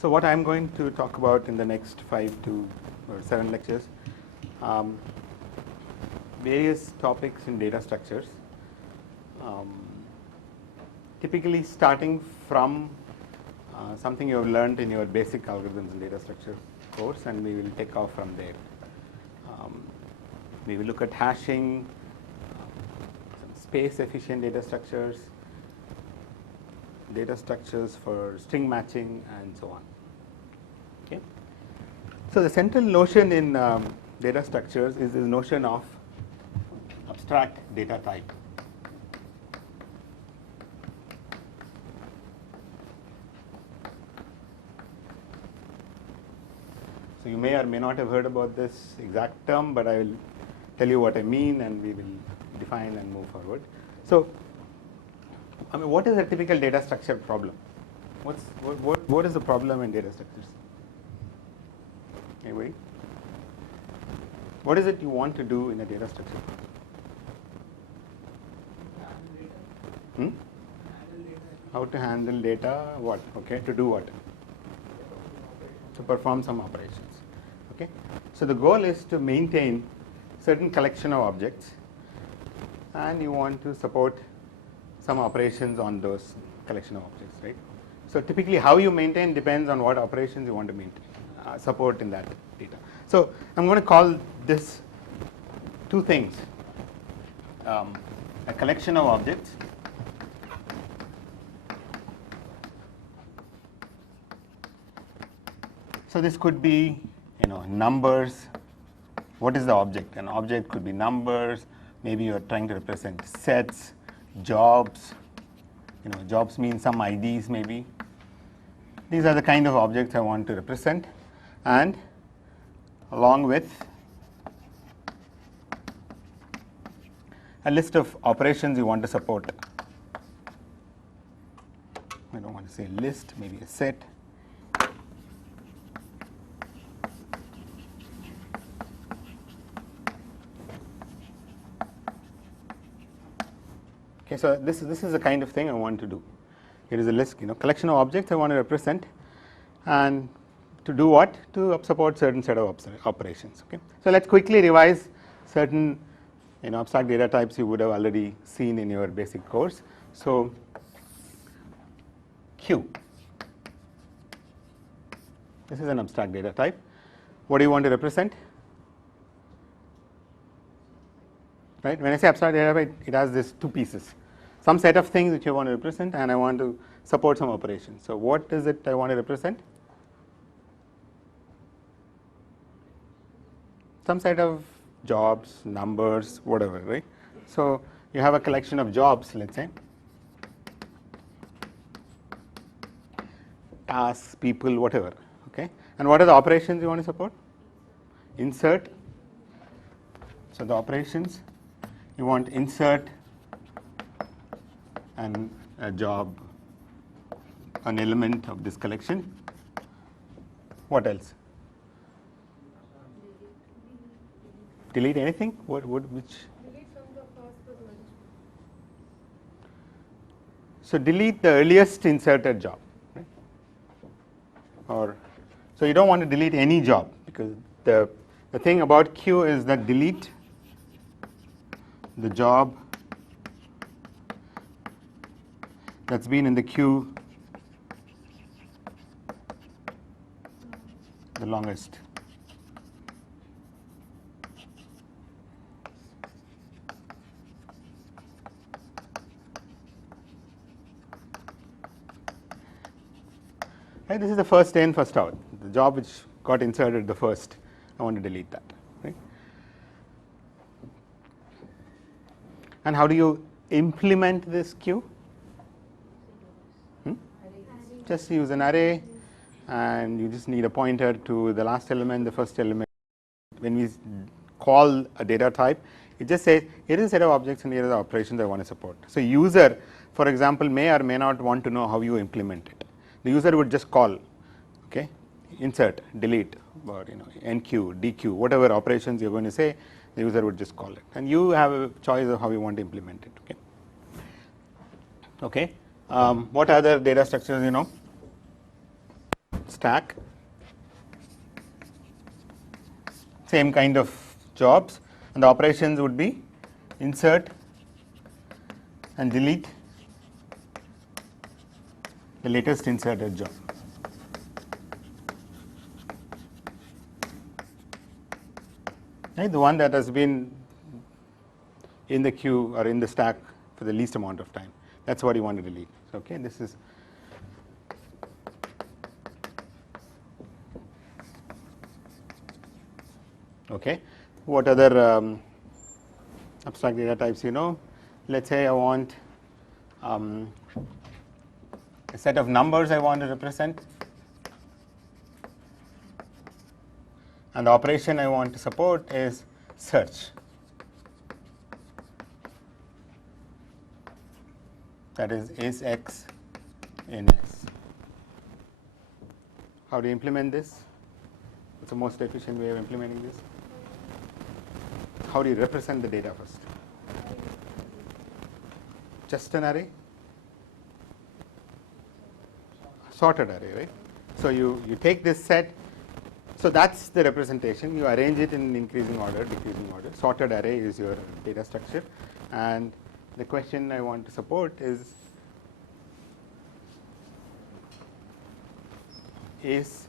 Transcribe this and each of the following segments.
So what I'm going to talk about in the next 5 to 7 lectures, various topics in data structures, typically starting from something you have learned in your basic algorithms and data structure course, and we will take off from there. We will look at hashing, some space efficient data structures for string matching, and so on. Okay. So the central notion in data structures is this notion of abstract data type. So you may or may not have heard about this exact term, but I will tell you what I mean, and we will define and move forward. So, I mean, what is a typical data structure problem? What is the problem in data structures? Anybody? What is it you want to do in a data structure? How to handle data? What? Okay, to do what? To perform some operations. Okay, so the goal is to maintain certain collection of objects, and you want to support some operations on those collection of objects, right? So typically, how you maintain depends on what operations you want to maintain, support in that data. So I'm going to call this two things: a collection of objects So this could be, numbers. What is the object? An object could be numbers. Maybe you are trying to represent sets, jobs. Jobs mean some IDs maybe. These are the kind of objects I want to represent, and along with a list of operations you want to support. I don't want to say list, maybe a set. Okay, so this is the kind of thing I want to do. Here is a list, collection of objects I want to represent, and to do what? To support certain set of operations. Okay, so let's quickly revise certain abstract data types you would have already seen in your basic course. So Q. This is an abstract data type. What do you want to represent? Right? When I say abstract data type, it has these two pieces. Some set of things which I want to represent, and I want to support some operations. So what is it I want to represent? Some set of jobs, numbers, whatever, right? So you have a collection of jobs, let's say, tasks, people, whatever. Okay, and what are the operations you want to support? Insert. So the operations, you want insert and a job, an element of this collection. What else? Delete anything? Which? Delete from the first position. So delete the earliest inserted job, right? Or so you don't want to delete any job, because the thing about Q is that delete the job that's been in the queue the longest. Right, this is the first in, first out. The job which got inserted the first, I want to delete that. Right? And how do you implement this queue? Just use an array, and you just need a pointer to the last element, the first element. When we call a data type, it just says, here is a set of objects and here are the operations I want to support. So user, for example, may or may not want to know how you implement it. The user would just call, okay, insert, delete, or enqueue, dequeue, whatever operations you're going to say, the user would just call it, and you have a choice of how you want to implement it. Okay. What other data structures stack, same kind of jobs, and the operations would be insert and delete the latest inserted job. Right, the one that has been in the queue or in the stack for the least amount of time. That's what you want to delete. So, okay, this is okay. What other abstract data types you know? Let's say I want a set of numbers I want to represent, and the operation I want to support is search. That is X in S. How do you implement this? What's the most efficient way of implementing this? How do you represent the data first? Just an array? Sorted array, right? So you take this set, so that's the representation. You arrange it in increasing order, decreasing order. Sorted array is your data structure, and the question I want to support is X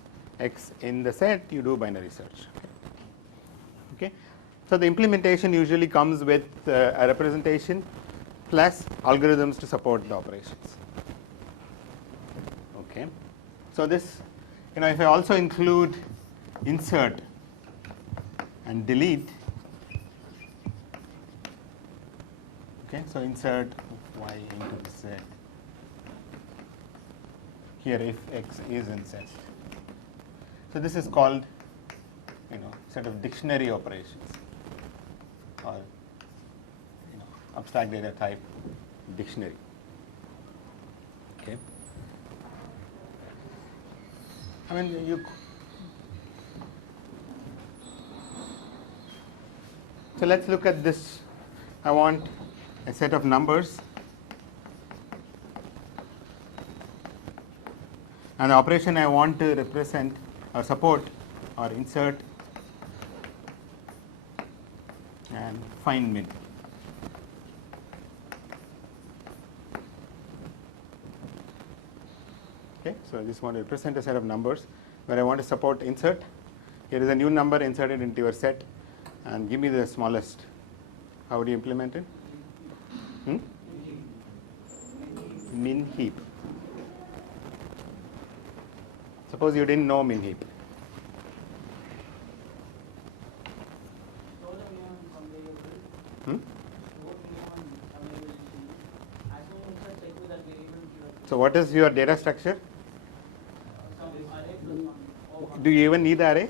in the set? You do binary search. Okay. So the implementation usually comes with a representation plus algorithms to support the operations. Okay. So this, if I also include insert and delete, okay, so insert y into z. Here if X is in Z. So this is called, set of dictionary operations, or abstract data type dictionary. Okay. I mean, so let's look at this. I want a set of numbers, and the operation I want to represent or support or insert and find min. Okay, so I just want to represent a set of numbers where I want to support insert. Here is a new number inserted into your set, and give me the smallest. How would you implement it? Min heap. Suppose you didn't know min heap. So what is your data structure? Do you even need the array?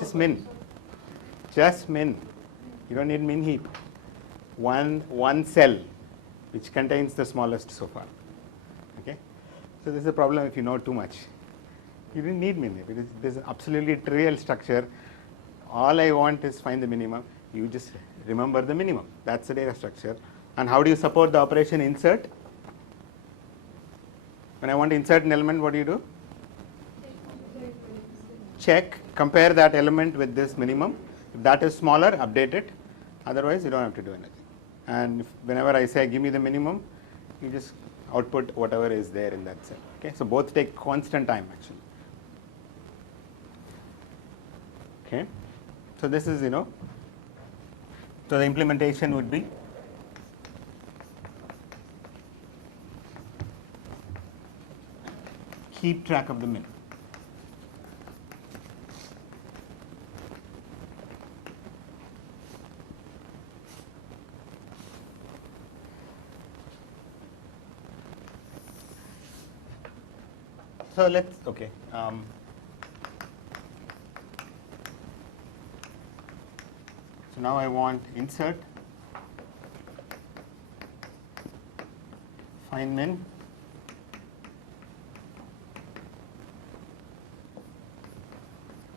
Just min. Just min. You don't need min heap. One cell which contains the smallest so far. Okay. So this is a problem if you know too much. You didn't need min heap. This is absolutely trivial structure. All I want is find the minimum. You just remember the minimum. That's the data structure. And how do you support the operation insert? When I want to insert an element, what do? Check, compare that element with this minimum. If that is smaller, update it. Otherwise, you don't have to do anything. And whenever I say give me the minimum, you just output whatever is there in that cell. Okay, so both take constant time actually. Okay, so this is so the implementation would be keep track of the min. So let's okay. So now I want insert, find min,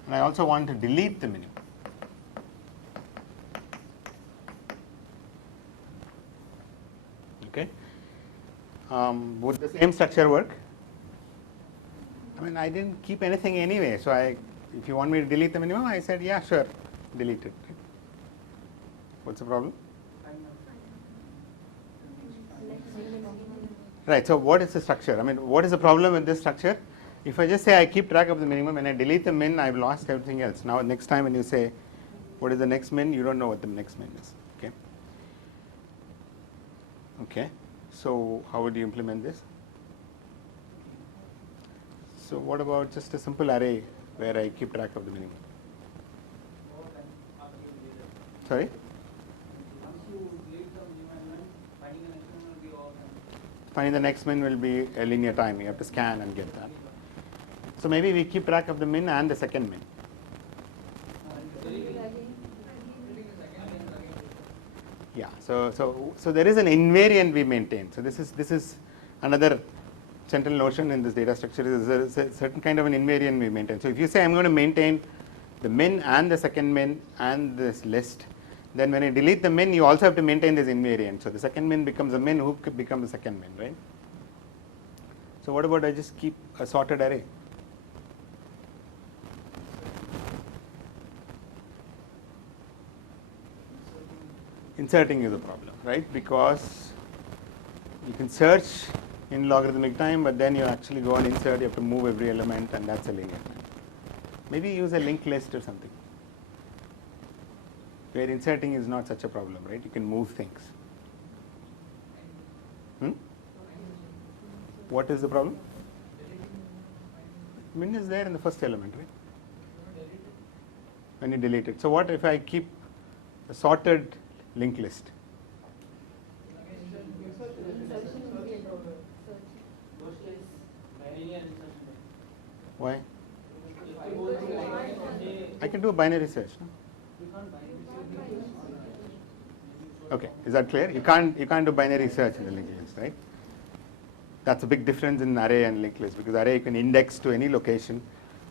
and I also want to delete the minimum. Okay. Would the same structure work? I mean, I didn't keep anything anyway, so if you want me to delete the minimum, I said, yeah, sure, delete it. What's the problem? Right, so what is the structure? I mean, what is the problem with this structure? If I just say I keep track of the minimum and I delete the min, I've lost everything else. Now, next time when you say, what is the next min, you don't know what the next min is. Okay. Okay. So, how would you implement this? So, what about just a simple array where I keep track of the minimum? Sorry? Finding the next min will be a linear time. You have to scan and get that. So maybe we keep track of the min and the second min. Yeah. So there is an invariant we maintain. So this is another central notion in this data structure. Is a certain kind of an invariant we maintain. So if you say I'm going to maintain the min and the second min and this list, then when I delete the min, you also have to maintain this invariant. So the second min becomes a min, who becomes the second min, right? So what about I just keep a sorted array? Inserting is a problem, right? Because you can search in logarithmic time, but then you actually go and insert, you have to move every element, and that's a linear time. Maybe use a linked list or something, where inserting is not such a problem, right? You can move things. What is the problem? Min is there in the first element, right? When you delete it. So what if I keep a sorted linked list? Why? I can do a binary search. No? Okay, is that clear? You can't do binary search in the linked list, right? That's a big difference in array and linked list, because array you can index to any location,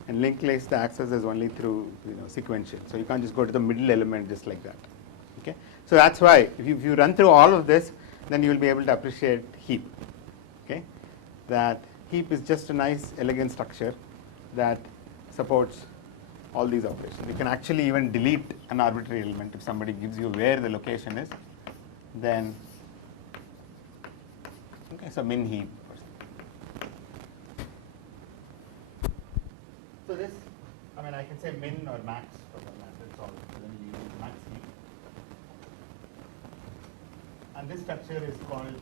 and linked list the access is only through sequential. So you can't just go to the middle element just like that. Okay, so that's why if you run through all of this, then you will be able to appreciate heap. Okay, that heap is just a nice elegant structure that supports all these operations. You can actually even delete an arbitrary element if somebody gives you where the location is. Then, okay, so min heap. So this, I mean, I can say min or max for the matter. It's all. Then you use max heap. And this structure is called,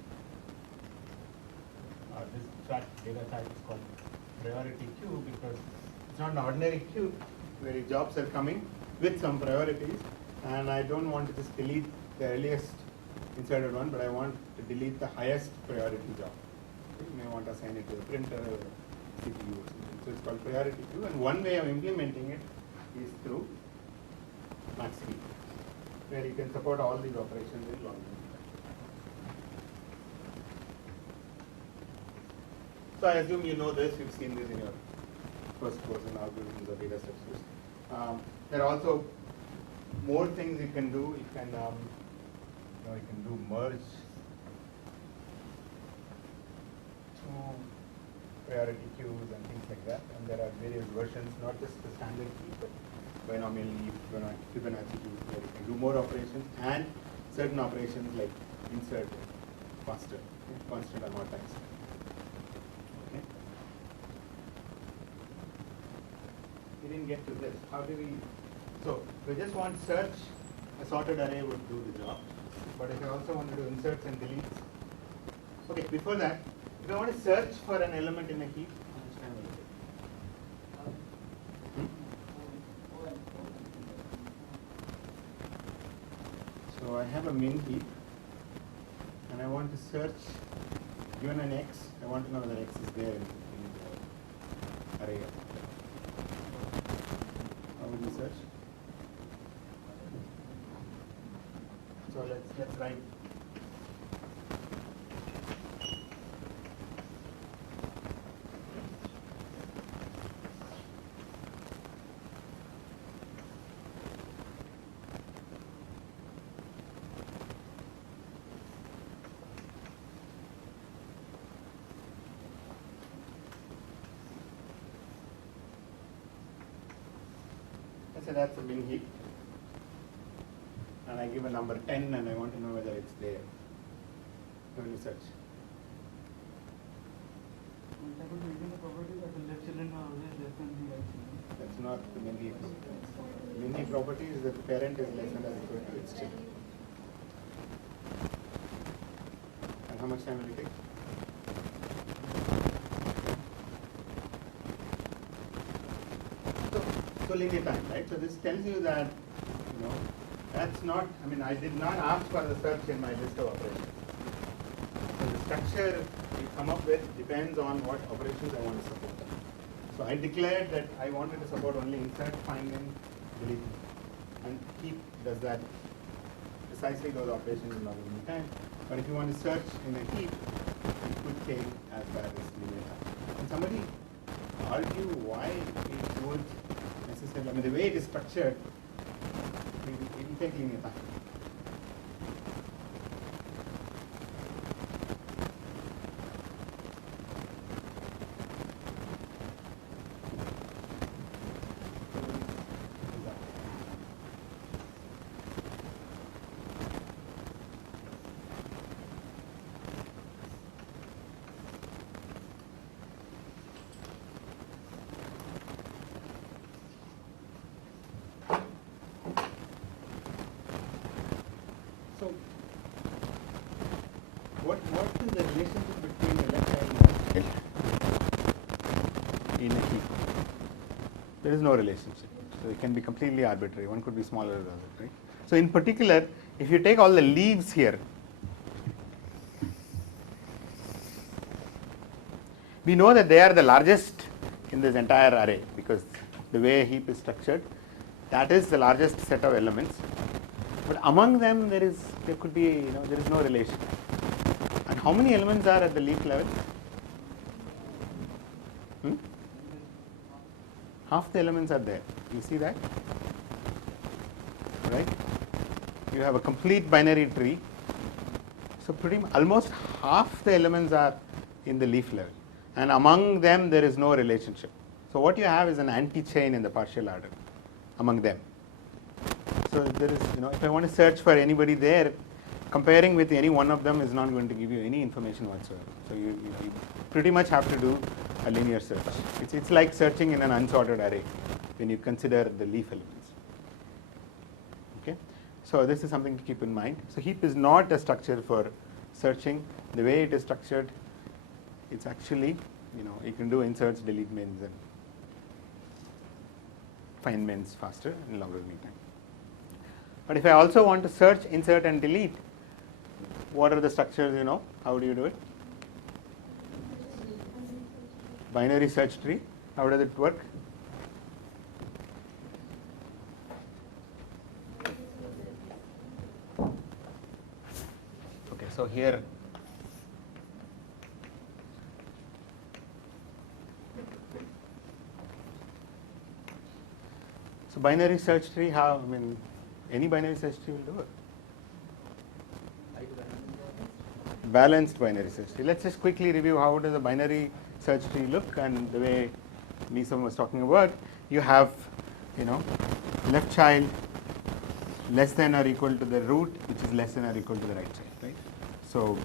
this track data type is called priority queue, because it's not an ordinary queue where your jobs are coming with some priorities, and I don't want to just delete the earliest inserted one, but I want to delete the highest priority job. You may want to assign it to the printer or CPU or something. So it's called priority queue, and one way of implementing it is through max heap, where you can support all these operations in logarithmic. So I assume you know this, you've seen this in your first course in algorithms or data structures. There are also more things you can do. You can do merge two priority queues and things like that. And there are various versions, not just the standard key, but binomial leaf, Fibonacci key, where you can do more operations and certain operations like insert faster, constant or not times. Okay. We didn't get to this. How do we? So we just want search. A sorted array would do the job. But if I also want to do inserts and deletes. Okay, before that, if I want to search for an element in a heap, how much time will it take? So I have a min heap, and I want to search, given an x, I want to know whether x is there in the array. How will you search? So let's write. say that's a bin heap, and I give a number 10 and I want to know whether it's there. When you search. That's not the bin heap. Bin heap property is that the parent is less than or equal to its child. And how much time will it take? So linear time, right? So this tells you that, that's not, I did not ask for the search in my list of operations. So the structure you come up with depends on what operations I want to support. So I declared that I wanted to support only insert, find, and delete. And heap does that, precisely those operations in logarithmic time. But if you want to search in a heap, it could take as bad as linear time. Can somebody argue why it would necessarily, the way it is structured, it will take linear time. So, what is the relationship between the left child and L in a heap? There is no relationship. So it can be completely arbitrary. One could be smaller than the other, right? So in particular, if you take all the leaves here, we know that they are the largest in this entire array because the way a heap is structured, that is the largest set of elements. But among them, there could be, there is no relation. And how many elements are at the leaf level? Half the elements are there. You see that? Right? You have a complete binary tree. So almost half the elements are in the leaf level. And among them, there is no relationship. So what you have is an anti-chain in the partial order among them. So there is, if I want to search for anybody there, comparing with any one of them is not going to give you any information whatsoever. So you pretty much have to do a linear search. It's like searching in an unsorted array when you consider the leaf elements. Okay, so this is something to keep in mind. So heap is not a structure for searching. The way it is structured, it's actually, you can do inserts, delete mins, and find mins faster in logarithmic time. But if I also want to search, insert, and delete, what are the structures, How do you do it? Binary search tree. How does it work? Okay, so here, so binary search tree, any binary search tree will do it. Balanced binary search tree. Let's just quickly review how does a binary search tree look, and the way Nisam was talking about. You have, left child less than or equal to the root, which is less than or equal to the right child, right? So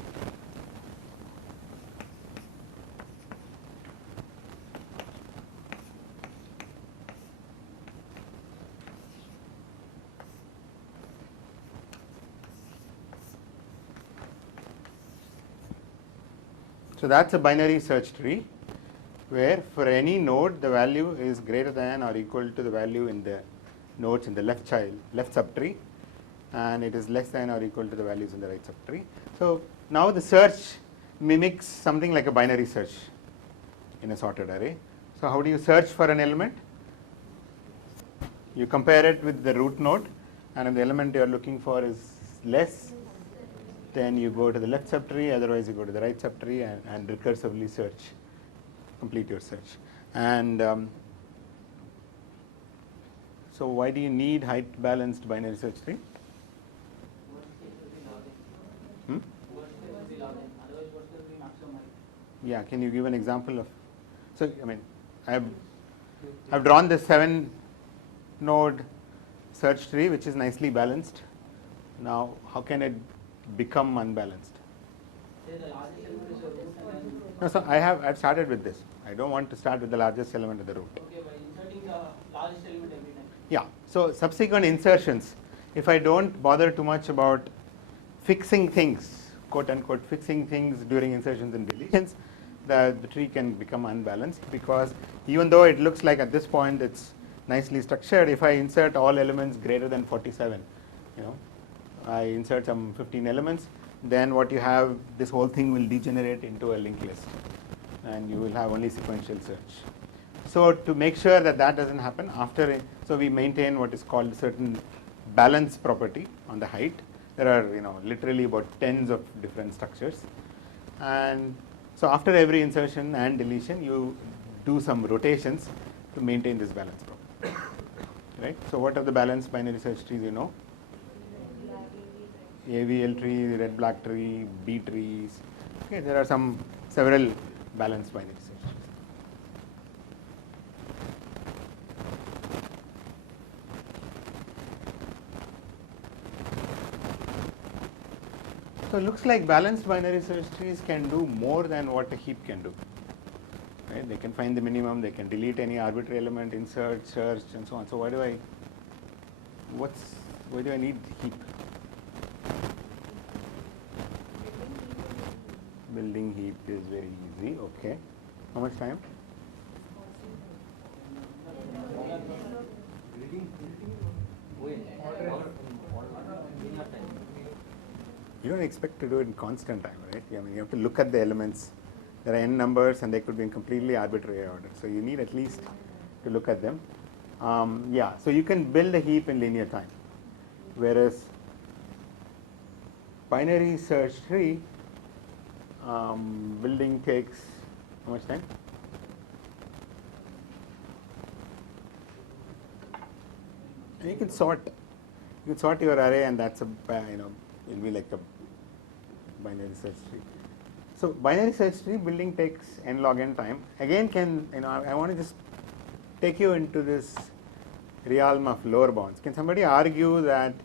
So that's a binary search tree where for any node the value is greater than or equal to the value in the nodes in the left subtree, and it is less than or equal to the values in the right subtree. So now the search mimics something like a binary search in a sorted array. So how do you search for an element? You compare it with the root node, and if the element you are looking for is less, then you go to the left subtree, otherwise you go to the right subtree and recursively search, complete your search. And so why do you need height balanced binary search tree? Yeah, can you give an example of, so I've drawn this 7 node search tree which is nicely balanced. Now, how can it become unbalanced? Say the largest element is your root and then No, so I've started with this. I don't want to start with the largest element of the root. okay, by inserting the largest element every time. Yeah. So subsequent insertions, if I don't bother too much about fixing things, quote unquote, fixing things during insertions and deletions, the tree can become unbalanced, because even though it looks like at this point it's nicely structured, if I insert all elements greater than 47, I insert some 15 elements, then what you have, this whole thing will degenerate into a linked list, and you will have only sequential search. So to make sure that that doesn't happen, so we maintain what is called a certain balance property on the height. There are literally about tens of different structures, and so after every insertion and deletion, you do some rotations to maintain this balance property. Right? So what are the balanced binary search trees? AVL tree, red black tree, B trees. Okay, there are several balanced binary search trees. So it looks like balanced binary search trees can do more than what a heap can do. Right? They can find the minimum, they can delete any arbitrary element, insert, search, and so on. So why do I need heap? Building heap is very easy. Okay. How much time? You don't expect to do it in constant time, right? I mean, you have to look at the elements. There are n numbers, and they could be in completely arbitrary order. So you need at least to look at them. Yeah, so you can build a heap in linear time, whereas binary search tree building takes how much time? And you can sort your array, and that's it'll be like a binary search tree. So binary search tree building takes n log n time. Again, I want to just take you into this realm of lower bounds. Can somebody argue that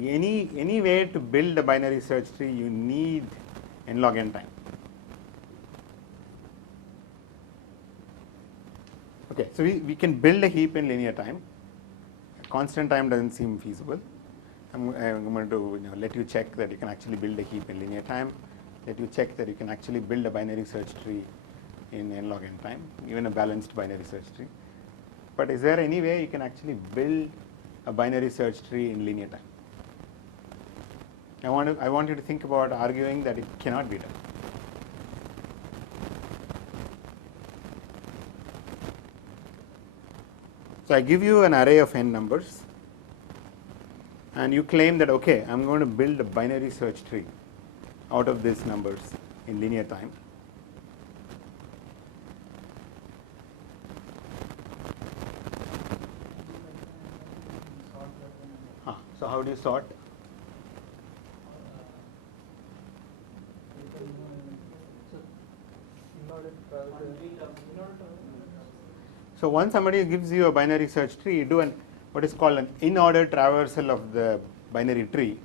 any way to build a binary search tree, you need n log n time? Okay, so we can build a heap in linear time. Constant time doesn't seem feasible. I'm going to let you check that you can actually build a heap in linear time. Let you check that you can actually build a binary search tree in n log n time, even a balanced binary search tree. But is there any way you can actually build a binary search tree in linear time? I want you to think about arguing that it cannot be done. So I give you an array of n numbers, and you claim that, okay, I'm going to build a binary search tree out of these numbers in linear time. So how do you sort? So once somebody gives you a binary search tree, you do what is called an in-order traversal of the binary tree.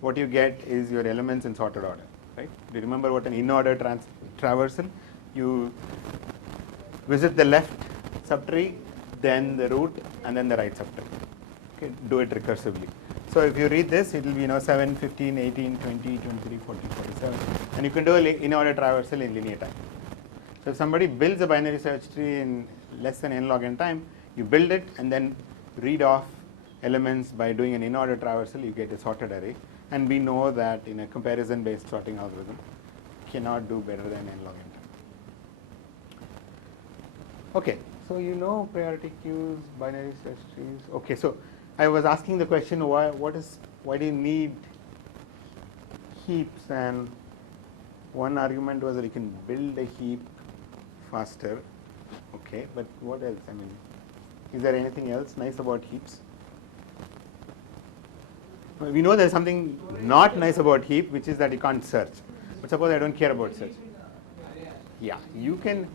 What you get is your elements in sorted order, right? Do you remember what an in-order traversal? You visit the left subtree, then the root, and then the right subtree. Okay, do it recursively. So if you read this, it will be 7, 15, 18, 20, 23, 40, 47, and you can do an in-order traversal in linear time. So if somebody builds a binary search tree in less than n log n time, you build it and then read off elements by doing an in-order traversal, you get a sorted array. And we know that in a comparison-based sorting algorithm, you cannot do better than n log n time. Okay, so priority queues, binary search trees. Okay, so I was asking the question, why do you need heaps? And one argument was that you can build a heap faster. Okay, but what else? I mean, is there anything else nice about heaps? We know there's something not nice about heap, which is that you can't search. But suppose I don't care about search. Yeah, you can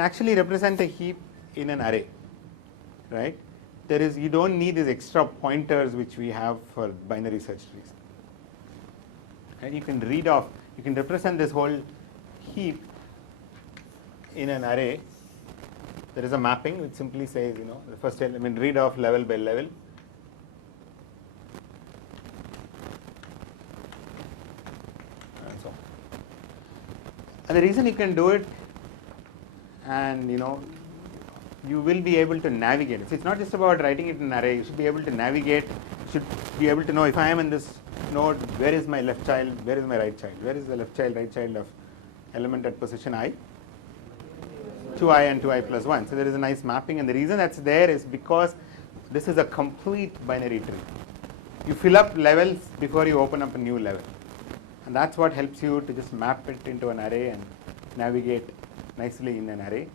actually represent a heap in an array, right? you don't need these extra pointers which we have for binary search trees. And you can read off, you can represent this whole heap in an array. There is a mapping which simply says, the first element read off level by level. And so on. And the reason you can do it, and you will be able to navigate it. So it's not just about writing it in an array. You should be able to navigate. You should be able to know if I am in this node, where is my left child, where is my right child, where is the left child, right child of element at position I, 2i and 2i plus 1. So there is a nice mapping, and the reason that's there is because this is a complete binary tree. You fill up levels before you open up a new level, and that's what helps you to just map it into an array and navigate nicely in an array.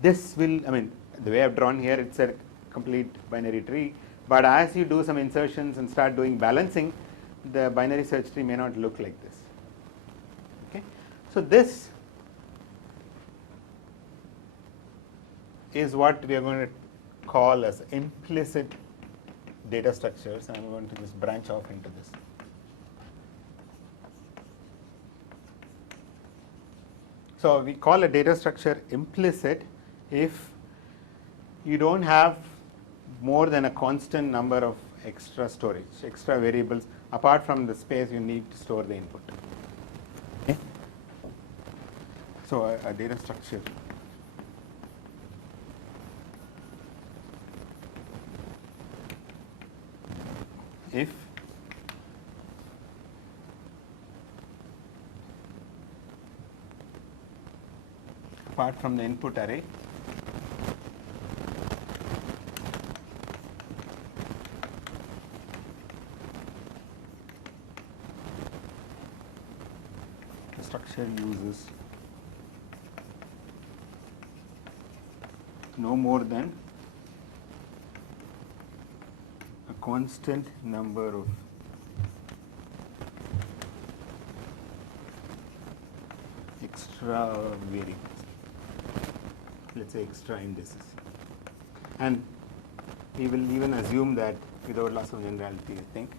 This will, the way I've drawn here, it's a complete binary tree, but as you do some insertions and start doing balancing, the binary search tree may not look like this. Okay, so this is what we are going to call as implicit data structures, and I'm going to just branch off into this. So we call a data structure implicit if you don't have more than a constant number of extra storage, extra variables, apart from the space you need to store the input. Okay. So a data structure if apart from the input array, the structure uses no more than a constant number of extra variables, let's say extra indices. And we will even assume that, without loss of generality, I think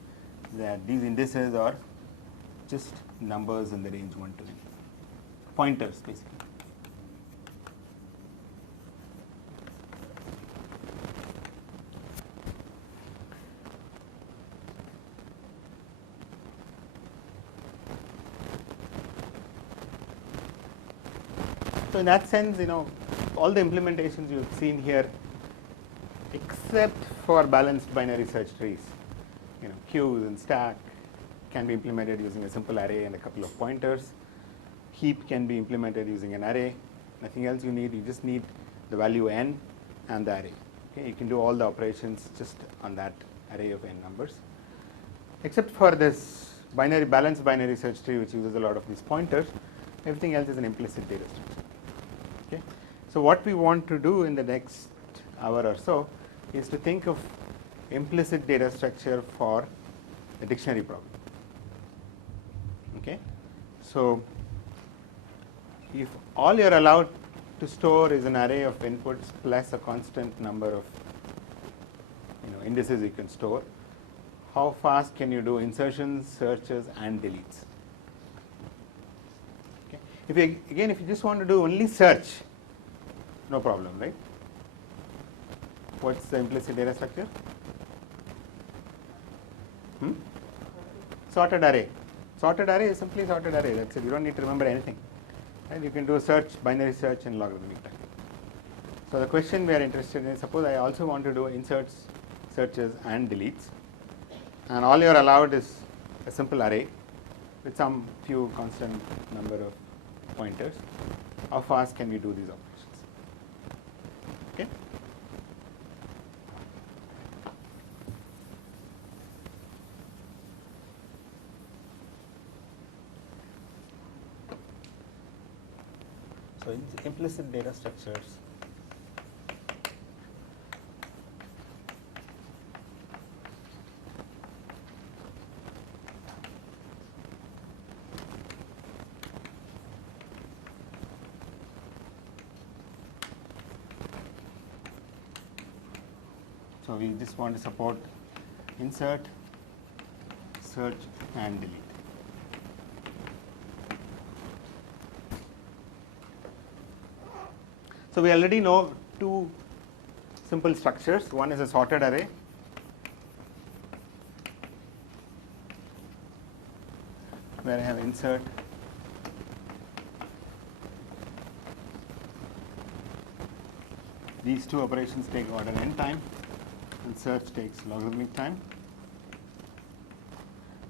that these indices are just numbers in the range 1 to n, pointers basically. So in that sense, all the implementations you've seen here, except for balanced binary search trees, queues and stack can be implemented using a simple array and a couple of pointers. Heap can be implemented using an array. Nothing else you need. You just need the value n and the array. Okay, you can do all the operations just on that array of n numbers. Except for this balanced binary search tree, which uses a lot of these pointers, everything else is an implicit data structure. Okay. So what we want to do in the next hour or so is to think of implicit data structure for a dictionary problem. Okay. So if all you're allowed to store is an array of inputs plus a constant number of indices you can store, how fast can you do insertions, searches, and deletes? Okay. If you just want to do only search, no problem, right? What's the implicit data structure? Sorted array. Sorted array is simply sorted array. That's it. You don't need to remember anything. And you can do a search, binary search, in logarithmic time. So the question we are interested in, suppose I also want to do inserts, searches, and deletes, and all you're allowed is a simple array with some few constant number of pointers. How fast can we do these operations? Okay. So implicit data structures So we just want to support insert, search and delete. So we already know two simple structures. One is a sorted array, where I have insert, these two operations take order n time, and search takes logarithmic time.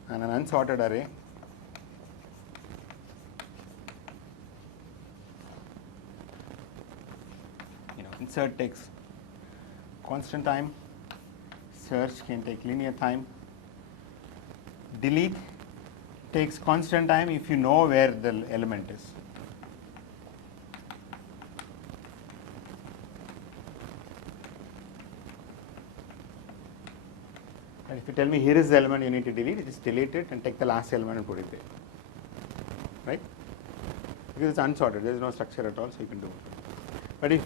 And an unsorted array insert takes constant time, search can take linear time, delete takes constant time if you know where the element is. And if you tell me here is the element you need to delete, just delete it and take the last element and put it there, right? Because it's unsorted, there is no structure at all, so you can do it. But if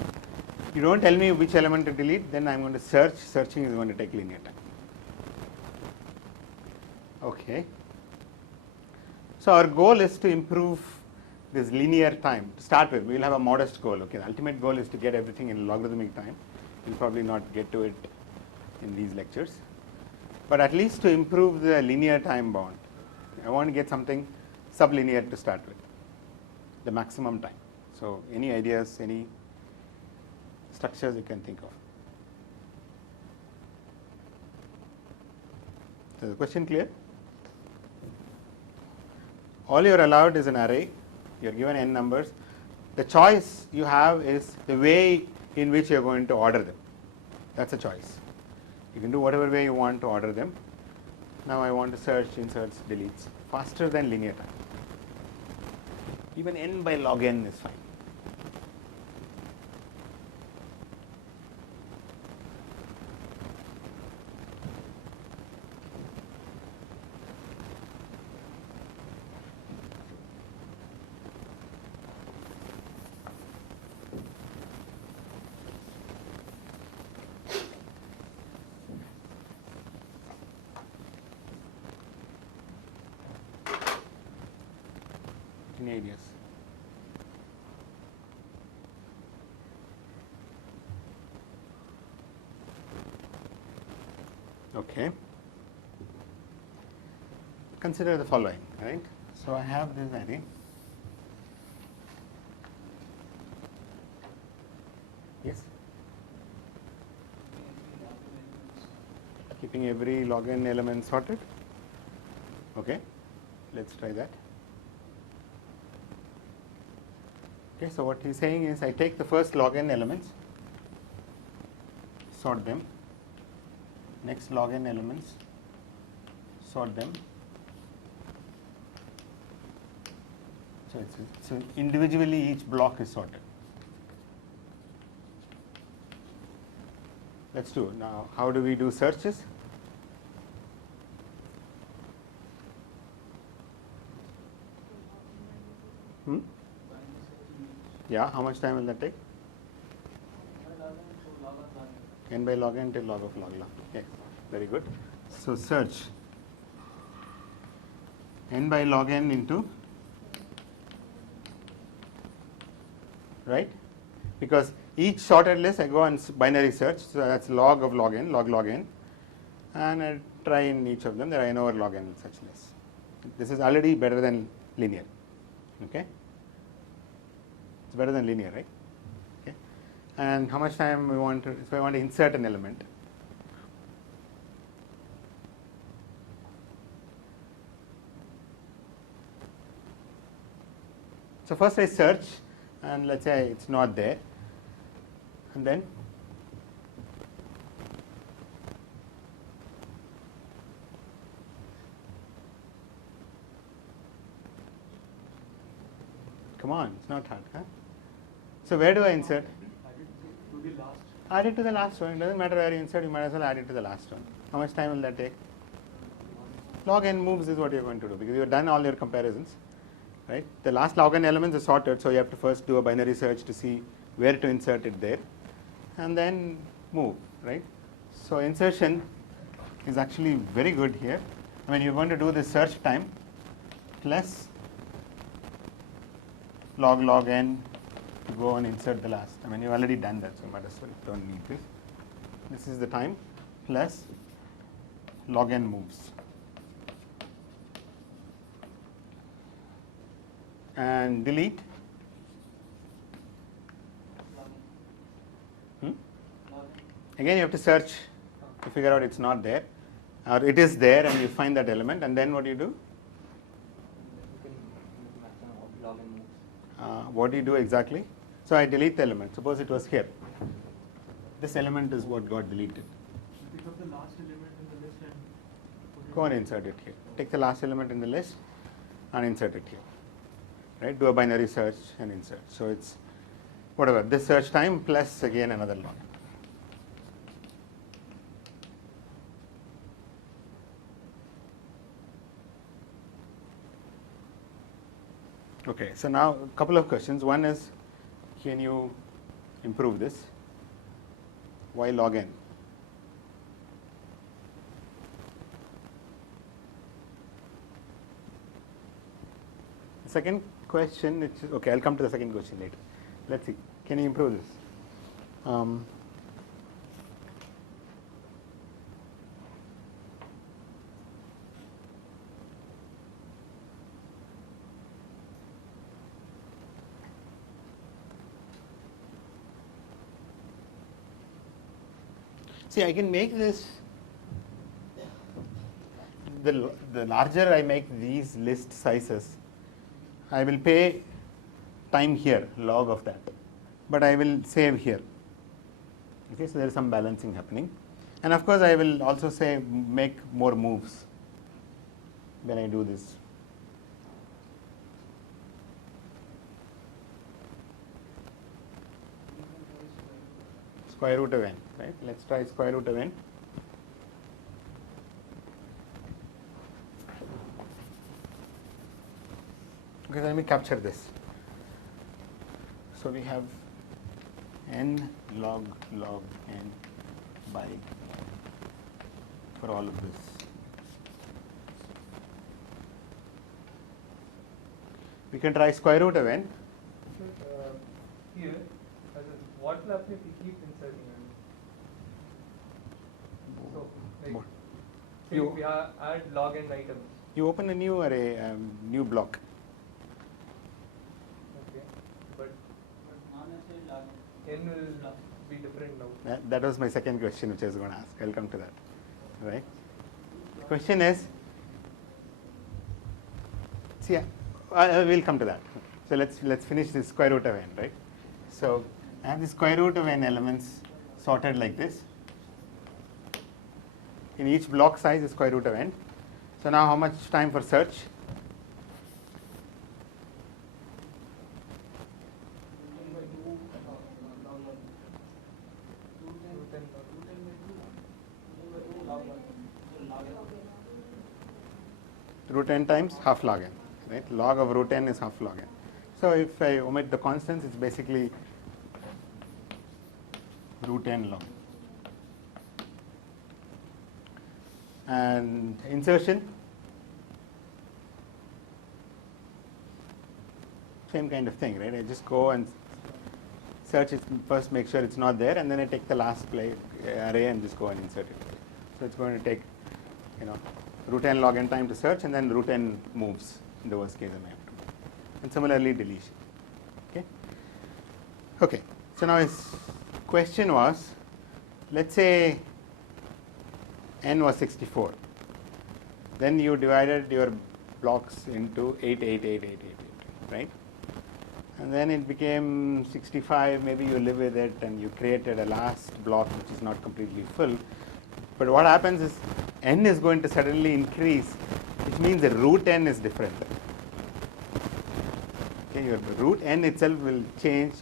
you don't tell me which element to delete, then I'm going to search. Searching is going to take linear time. Okay. So our goal is to improve this linear time. To start with, we will have a modest goal. Okay, the ultimate goal is to get everything in logarithmic time. We'll probably not get to it in these lectures, but at least to improve the linear time bound, I want to get something sublinear to start with, the maximum time. So any ideas, any structures you can think of? So the question clear? All you are allowed is an array. You are given n numbers. The choice you have is the way in which you are going to order them. That's a choice. You can do whatever way you want to order them. Now I want to search, inserts, deletes faster than linear time. Even n by log n is fine. Any ideas? Okay. Consider the following, right? So I have this array. Yes? Keeping every log n element sorted. Okay, let's try that. Okay, so what he's saying is I take the first log n elements, sort them, next log n elements, sort them. So individually each block is sorted. Let's do it. Now how do we do searches? Yeah, how much time will that take? N by log n till log of log log. Okay, very good. So search n by log n into, right? Because each sorted list I go and binary search, so that's log of log n, log n, and I try in each of them. There are n over log n such lists. This is already better than linear. Okay, it's better than linear, right? Okay, and how much time we want to? So I want to insert an element. So first I search, and let's say it's not there, and then come on, it's not hard, huh? So where do I insert? Add it to the last one. It doesn't matter where you insert, you might as well add it to the last one. How much time will that take? Log n moves is what you're going to do, because you've done all your comparisons, right? The last log n elements are sorted, so you have to first do a binary search to see where to insert it there, and then move, right? So insertion is actually very good here. I mean, you're going to do the search time plus log n to go and insert the last. I mean, you've already done that, so might as well don't need this. This is the time plus log n moves. And delete. Again, you have to search to figure out it's not there, or it is there, and you find that element, and then what do you do? You can maximum of log and moves. What do you do exactly? So I delete the element. Suppose it was here. This element is what got deleted. Pick up the last element in the list and put it Go and insert it here. Take the last element in the list and insert it here. Right? Do a binary search and insert. So it's whatever, this search time plus again another log. Okay, so now a couple of questions. One is, can you improve this? Why log n? The second question, which is, okay, I'll come to the second question later. Let's see, can you improve this? See, I can make this, the larger I make these list sizes, I will pay time here, log of that, but I will save here. Okay, so there is some balancing happening. And of course, I will also say make more moves when I do this. Square root of n, right? Let's try square root of n. Okay, let me capture this. So we have n log n by for all of this. We can try square root of n. here, as in, what will happen if we keep inserting it? So, like, More. say You- we add log n items, You open a new array, new block. okay, but But not necessarily log n. n will be different now. That was my second question, which I was going to ask. I'll come to that. Right? The question is, see, we'll come to that. So let's finish this square root of n, right? So I have the square root of n elements sorted like this. In each block size is square root of n. So now how much time for search? Root n times half log n, right? Log of root n is half log n. So if I omit the constants, it's basically root n log. And insertion, same kind of thing, right? I just go and search it first, make sure it's not there, and then I take the last array and just go and insert it. So it's going to take, root n log n time to search, and then root n moves in the worst case I may have to. And similarly deletion. Okay. So now his question was, let's say n was 64. Then you divided your blocks into 8, 8, 8, 8, 8, 8, right? And then it became 65, maybe you live with it and you created a last block which is not completely full. But what happens is n is going to suddenly increase, which means the root n is different. Okay, your root n itself will change.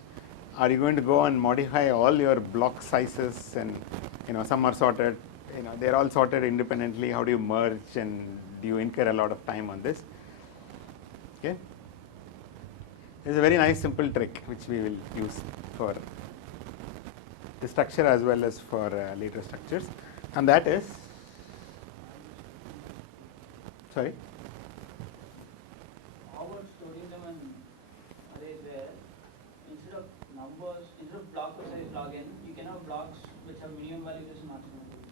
Are you going to go and modify all your block sizes, and some are sorted, they're all sorted independently. How do you merge, and do you incur a lot of time on this? Okay. There's a very nice simple trick which we will use for the structure as well as for later structures, and that is, sorry, Our storing them in arrays where instead of numbers, instead of block of size log n, you can have blocks which have minimum values and maximum values.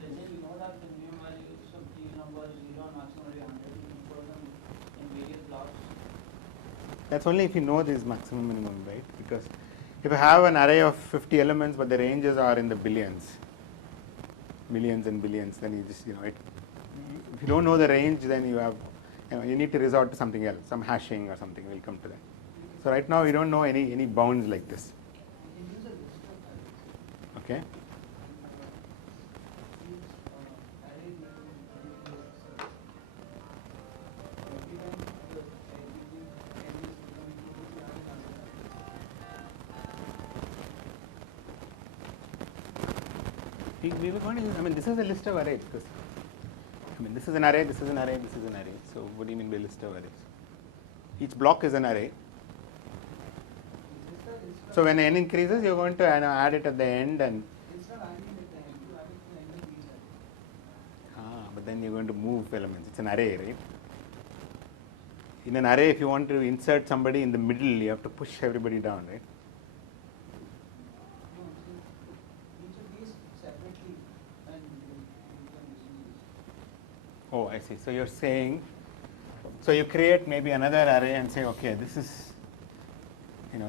Let's say you know that the minimum values of these numbers 0 and maximum value 100, you can put them in various blocks. that's only if you know this maximum minimum, right? Because if you have an array of 50 elements but the ranges are in the billions, millions and billions, then you just, if you don't know the range, then you have, you need to resort to something else, some hashing or something. We'll come to that. So right now we don't know any bounds like this. You can use a list of arrays. Okay. We were going to use, this is a list of arrays because, this is an array, this is an array, this is an array. So what do you mean by list of arrays? Each block is an array. So when n increases, you're going to add it at the end, and but then you're going to move elements. It's an array, right? In an array, if you want to insert somebody in the middle, you have to push everybody down, right? Oh, I see. So you're saying, so you create maybe another array and say, okay, this is,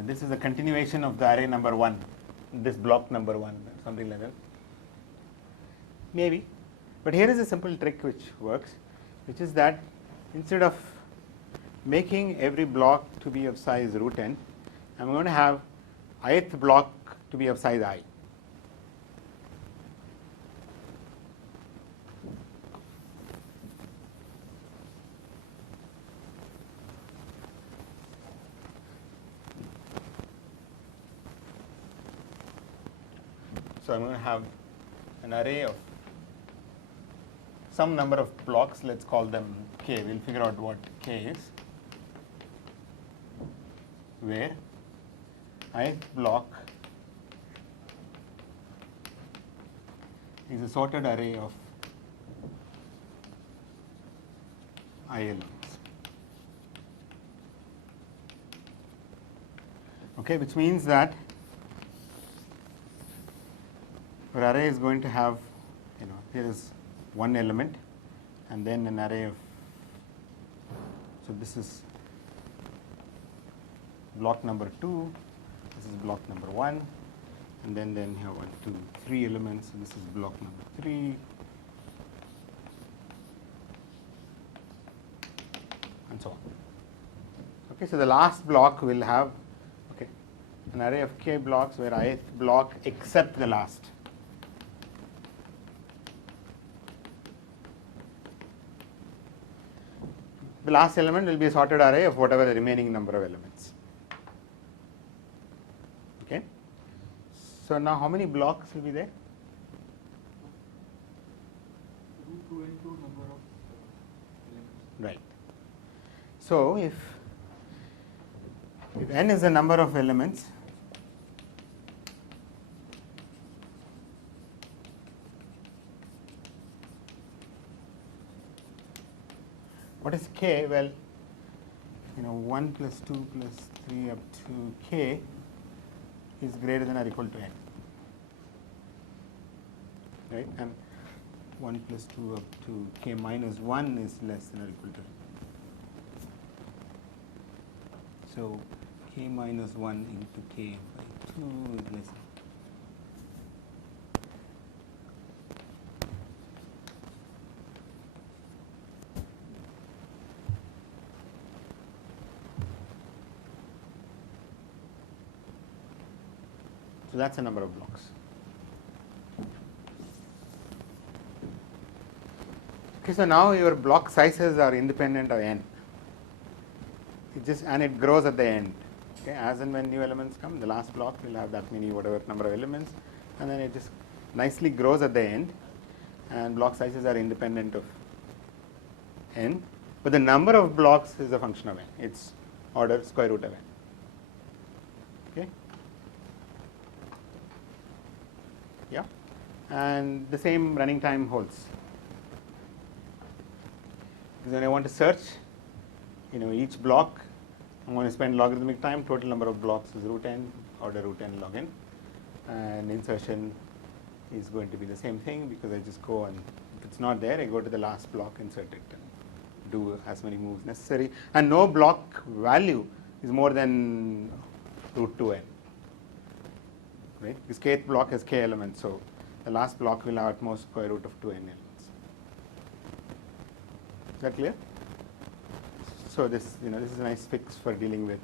this is a continuation of the array number 1, this block number 1, something like that. Maybe. But here is a simple trick which works, which is that instead of making every block to be of size root n, I'm going to have ith block to be of size I. So I'm going to have an array of some number of blocks, let's call them k. We'll figure out what k is, where ith block is a sorted array of I elements. Okay, which means that our array is going to have, here is one element and then an array of, so this is block number 2, this is block number 1, and then you have 1, 2, 3 elements, so this is block number 3, and so on. Okay, so the last block will have, an array of k blocks where ith block except the last. The last element will be a sorted array of whatever the remaining number of elements. Okay. So now how many blocks will be there? Root 2 into number of elements. Right. So if n is the number of elements, what is k? Well, 1 plus 2 plus 3 up to k is greater than or equal to n, right? And 1 plus 2 up to k minus 1 is less than or equal to n. So k minus 1 into k by 2 is less. So that's the number of blocks. Okay, so now your block sizes are independent of n. It grows at the end. Okay, as and when new elements come, the last block will have that many whatever number of elements, and then it just nicely grows at the end, and block sizes are independent of n. But the number of blocks is a function of n. It's order square root of n. Okay. Yeah, and the same running time holds. Because when I want to search, each block, I'm going to spend logarithmic time. Total number of blocks is root n, order root n log n, and insertion is going to be the same thing, because I just go, and if it's not there, I go to the last block, insert it, and do as many moves necessary. And no block value is more than root 2n. Right? This kth block has k elements, so the last block will have at most square root of 2n elements. Is that clear? So this is a nice fix for dealing with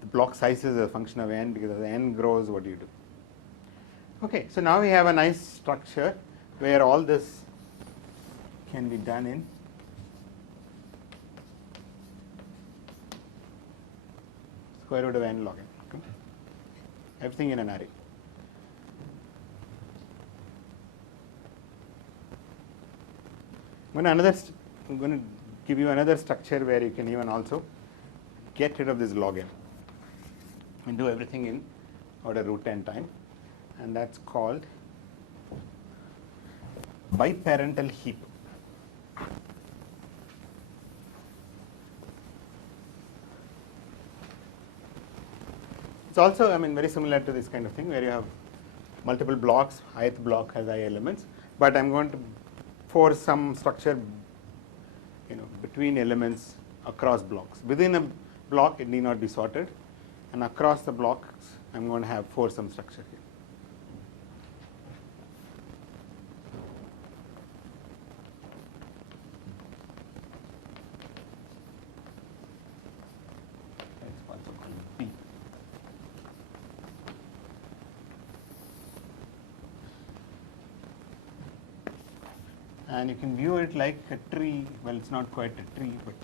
the block sizes as a function of n, because as the n grows, what do you do? Okay, so now we have a nice structure where all this can be done in square root of n log n. Okay? Everything in an array. I'm going to give you another structure where you can even also get rid of this log n and do everything in order root n time, and that's called biparental heap. It's also, very similar to this kind of thing where you have multiple blocks, ith block has I elements, but I'm going to force some structure between elements across blocks. Within a block, it need not be sorted, and across the blocks, I'm going to force some structure here. It's also called B. And you can view it like a tree. Well, it's not quite a tree, but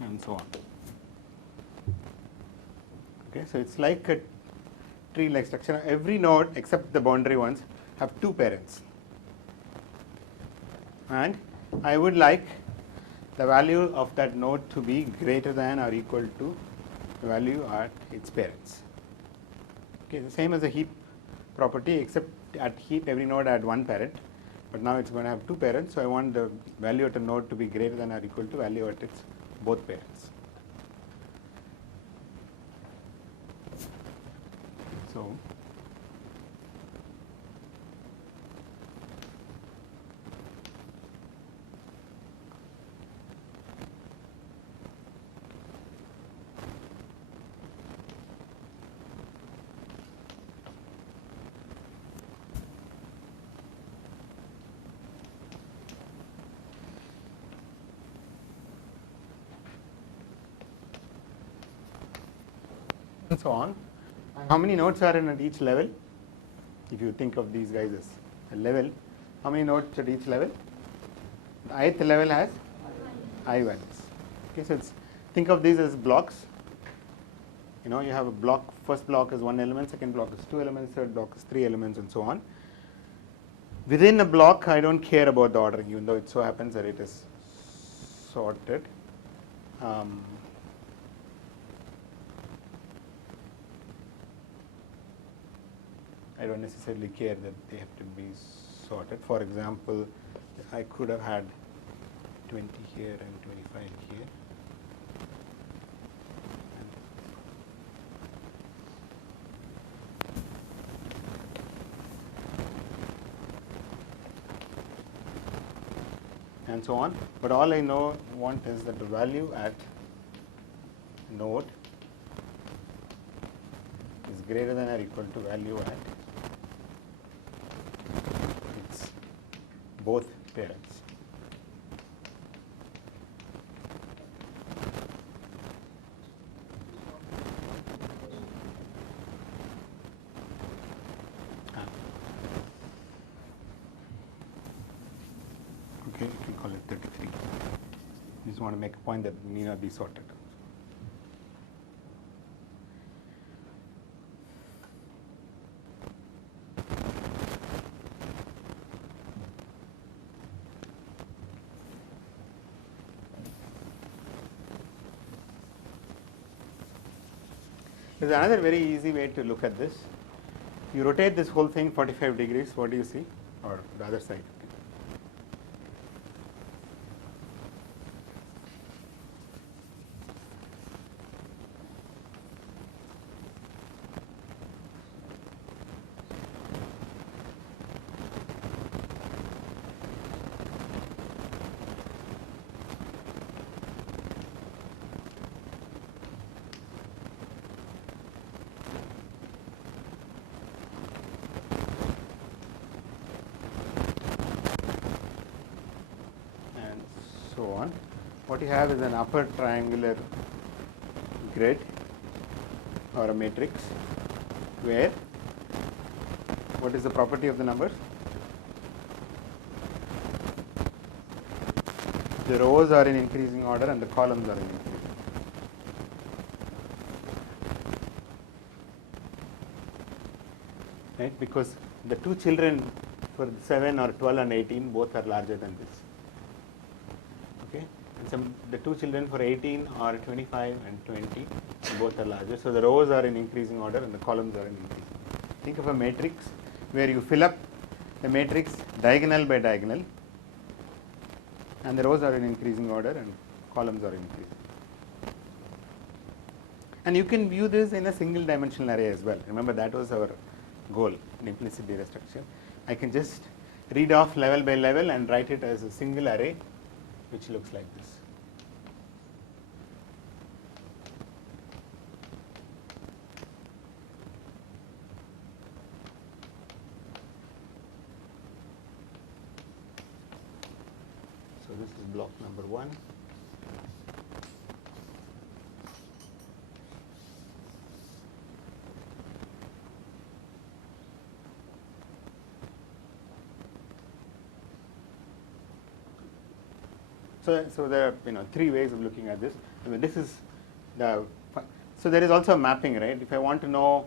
and so on. Okay, so it's like a tree-like structure. Every node except the boundary ones have two parents, and I would like the value of that node to be greater than or equal to the value at its parents. Okay, the same as a heap property, except at heap every node had one parent, but now it's going to have two parents. So I want the value at a node to be greater than or equal to value at its both parents. So and so on. How many nodes are in at each level? If you think of these guys as a level, how many nodes at each level? The ith level has I values. Okay, so think of these as blocks. You have a block, first block is one element, second block is two elements, third block is three elements, and so on. Within a block, I don't care about the ordering, even though it so happens that it is sorted. I don't necessarily care that they have to be sorted. For example, I could have had 20 here and 25 here. And so on. But all I want is that the value at node is greater than or equal to value at its both parents. just want to make a point that need not be sorted. There's another very easy way to look at this. You rotate this whole thing 45 degrees, what do you see? Or the other side. So on. What you have is an upper triangular grid or a matrix where what is the property of the numbers? The rows are in increasing order and the columns are in increasing. Right? Because the two children for 7 or 12 and 18 both are larger than this. Okay, and the two children for 18 are 25 and 20, both are larger. So the rows are in increasing order and the columns are in increasing. Think of a matrix where you fill up the matrix diagonal by diagonal, and the rows are in increasing order and columns are increasing. And you can view this in a single dimensional array as well. Remember, that was our goal in implicit data structure. I can just read off level by level and write it as a single array which looks like this. So this is block number 1. So there are three ways of looking at this. I mean, this is the so there is also a mapping, right? If I want to know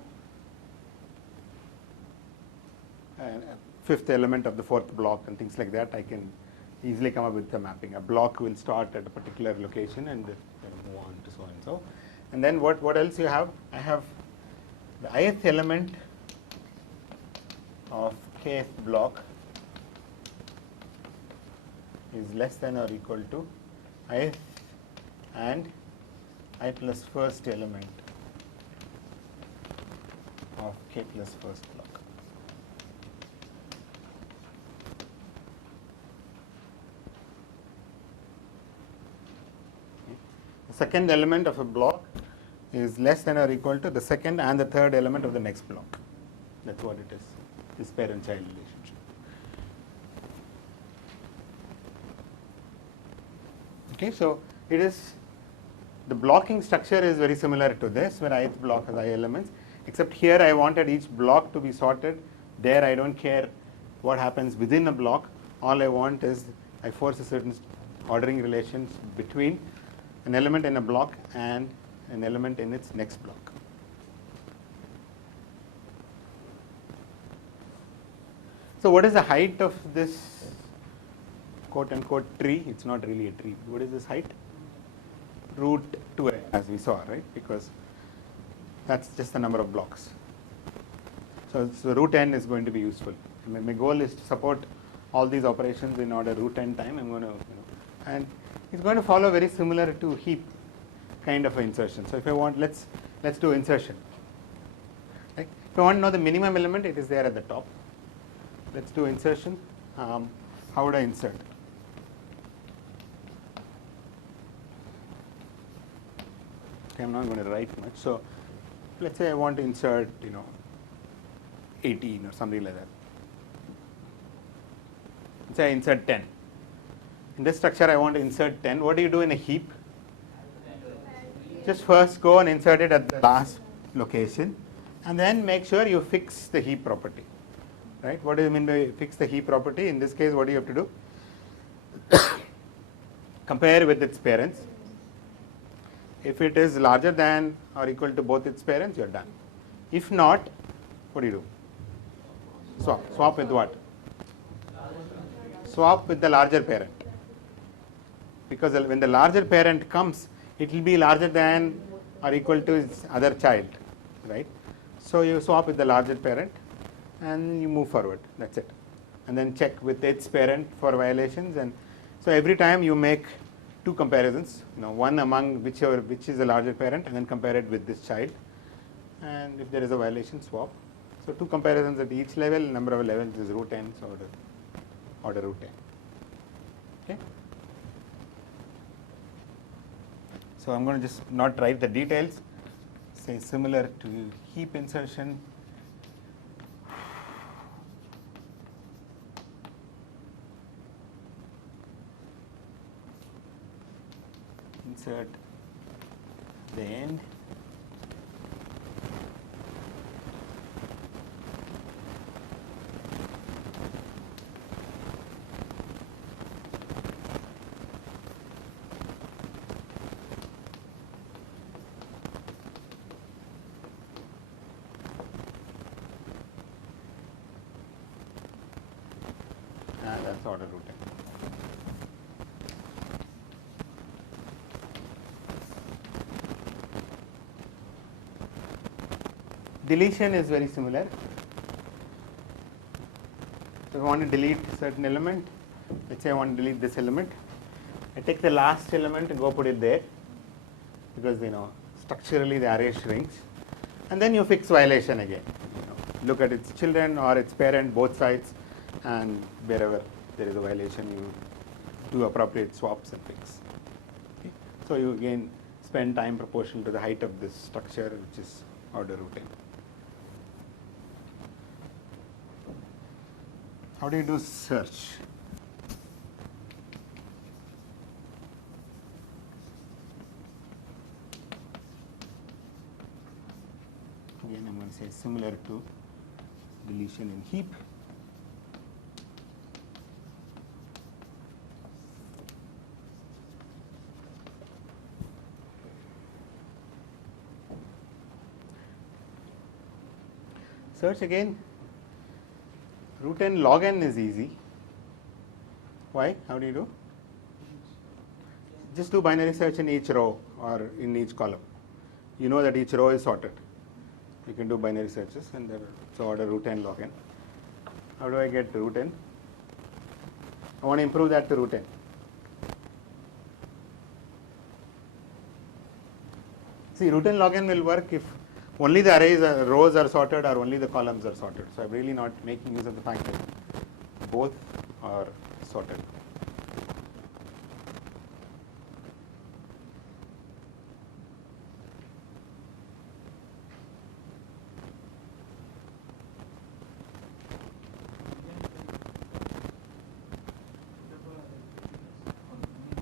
fifth element of the fourth block and things like that, I can easily come up with the mapping. A block will start at a particular location and move on to so and so. And then what else you have? I have the ith element of kth block is less than or equal to ith and I plus first element of k plus first block. Okay. The second element of a block is less than or equal to the second and the third element of the next block. That's what it is, this parent-child relationship. Okay, so it is, the blocking structure is very similar to this, where ith block has I elements, except here I wanted each block to be sorted. There I don't care what happens within a block. All I want is I force a certain ordering relations between an element in a block and an element in its next block. So what is the height of this quote unquote tree? It's not really a tree. What is this height? Root 2n, as we saw, right? Because that's just the number of blocks. So root n is going to be useful. My goal is to support all these operations in order root n time. I'm going to, and it's going to follow very similar to heap kind of insertion. So if I want, let's do insertion. Right? If I want to know the minimum element, it is there at the top. Let's do insertion. How would I insert? Okay, I'm not going to write much. So let's say I want to insert, 18 or something like that. Let's say I insert 10. In this structure, I want to insert 10. What do you do in a heap? Just first go and insert it at the last location, and then make sure you fix the heap property. Right? What do you mean by fix the heap property? In this case, what do you have to do? compare with its parents. If it is larger than or equal to both its parents, you are done. If not, what do you do? Swap. Swap with what? Swap with the larger parent. Because when the larger parent comes, it will be larger than or equal to its other child, right? So you swap with the larger parent and you move forward. That's it. And then check with its parent for violations. And so every time you make two comparisons, one among which is the larger parent, and then compare it with this child. And if there is a violation, swap. So two comparisons at each level. Number of levels is root n, so order root n. Okay. So I'm going to just not write the details. Say similar to heap insertion. Insert the end. That's order root n. Deletion is very similar. So if I want to delete a certain element, let's say I want to delete this element, I take the last element and go put it there, because structurally the array shrinks, and then you fix violation again. Look at its children or its parent, both sides, and wherever there is a violation, you do appropriate swaps and fix. Okay? So you again spend time proportional to the height of this structure, which is order root n. How do you do search? Again, I'm going to say similar to deletion in heap. Search again. Root n log n is easy. Why? How do you do? Just do binary search in each row or in each column. You know that each row is sorted. You can do binary searches, and so order root n log n. How do I get root n? I want to improve that to root n. See, root n log n will work if only the arrays, rows are sorted or only the columns are sorted. So I'm really not making use of the fact that both are sorted.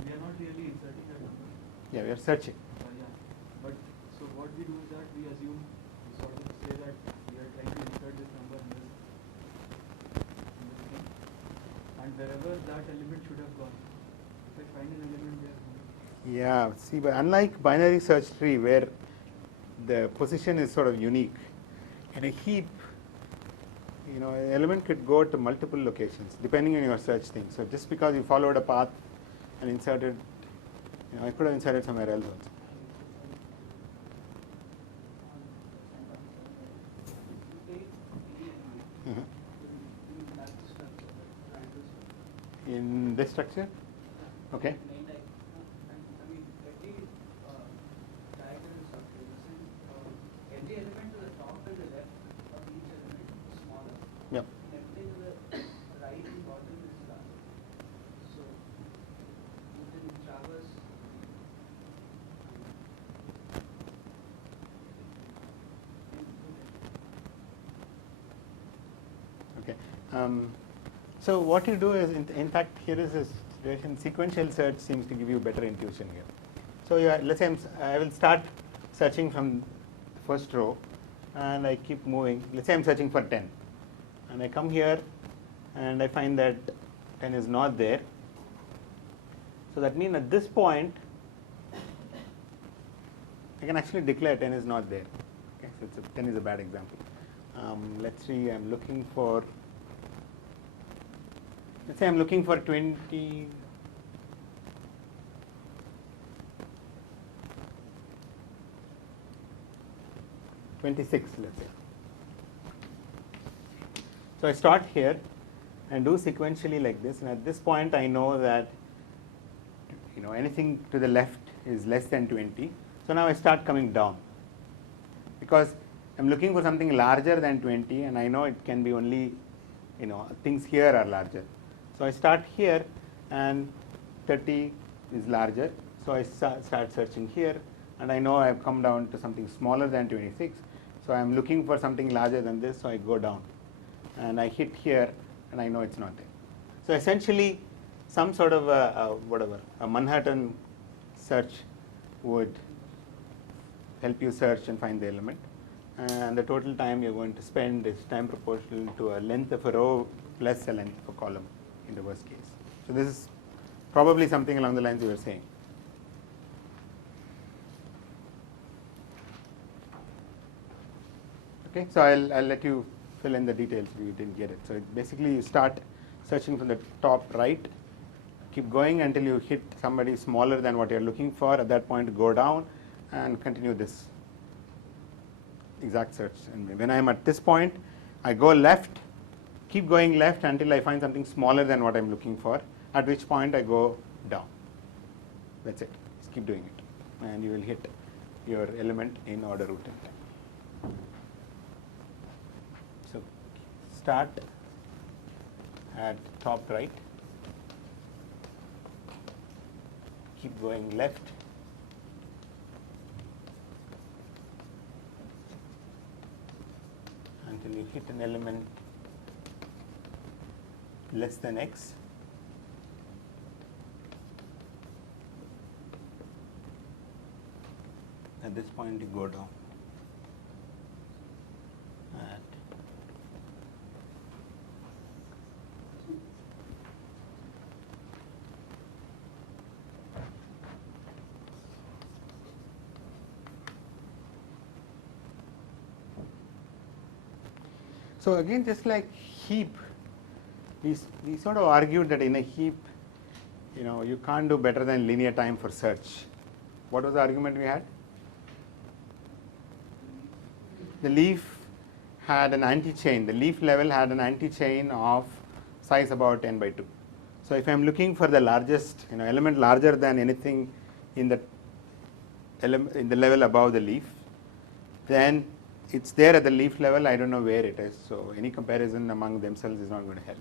We are not really inserting that number. Yeah, we are searching. Yeah. But so what we do is that we assume, we sort of say that we are trying to insert this number in this thing, and wherever that element should have gone, if I find an element there. Yeah, see, but unlike binary search tree where the position is sort of unique, in a heap, an element could go to multiple locations depending on your search thing. So just because you followed a path and inserted, I could have inserted somewhere else also. In this structure? Okay. Every element to the top and the left of each element is smaller. Yep. Everything to the right and bottom is larger. So you can traverse. Okay. So what you do is, in fact, here is a situation. Sequential search seems to give you better intuition here. So let's say I will start searching from first row, and I keep moving. Let's say I'm searching for 10, and I come here, and I find that 10 is not there. So that means at this point, I can actually declare 10 is not there. Okay, so 10 is a bad example. Let's see, I'm looking for, let's say I'm looking for 20, let's say. So I start here and do sequentially like this, and at this point I know that anything to the left is less than 20. So now I start coming down because I'm looking for something larger than 20, and I know it can be only things here are larger. So I start here, and 30 is larger. So I start searching here, and I know I've come down to something smaller than 26. So I'm looking for something larger than this, so I go down. And I hit here, and I know it's not there. So essentially, some sort of a Manhattan search would help you search and find the element. And the total time you're going to spend is time proportional to a length of a row plus a length of a column in the worst case. So this is probably something along the lines you were saying. Okay, so I'll let you fill in the details if you didn't get it. So basically you start searching from the top right, keep going until you hit somebody smaller than what you're looking for. At that point, go down and continue this exact search. And when I'm at this point, I go left, keep going left until I find something smaller than what I'm looking for, at which point I go down. That's it. Just keep doing it. And you will hit your element in order route in time. So start at top right, keep going left, until you hit an element less than x. At this point you go down. So again, just like heap, we sort of argued that in a heap, you can't do better than linear time for search. What was the argument we had? The leaf had an anti-chain. The leaf level had an anti-chain of size about 10 by 2. So if I'm looking for the largest, element larger than anything in the level above the leaf, then it's there at the leaf level. I don't know where it is. So any comparison among themselves is not going to help.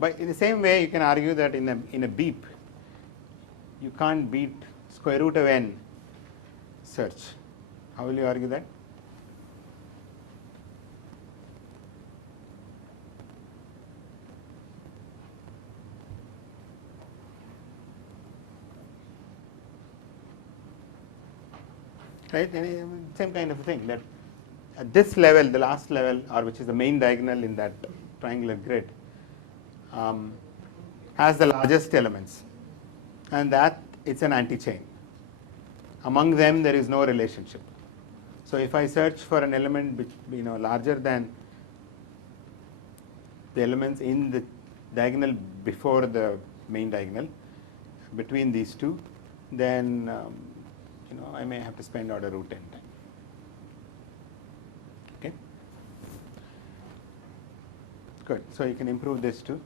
But in the same way, you can argue that in a beep, you can't beat square root of n search. How will you argue that? Right? Same kind of thing, that at this level, the last level, or which is the main diagonal in that triangular grid, has the largest elements, and that it's an anti-chain. Among them, there is no relationship. So if I search for an element which larger than the elements in the diagonal before the main diagonal, between these two, then I may have to spend order root n time. Okay. Good. So you can improve this too.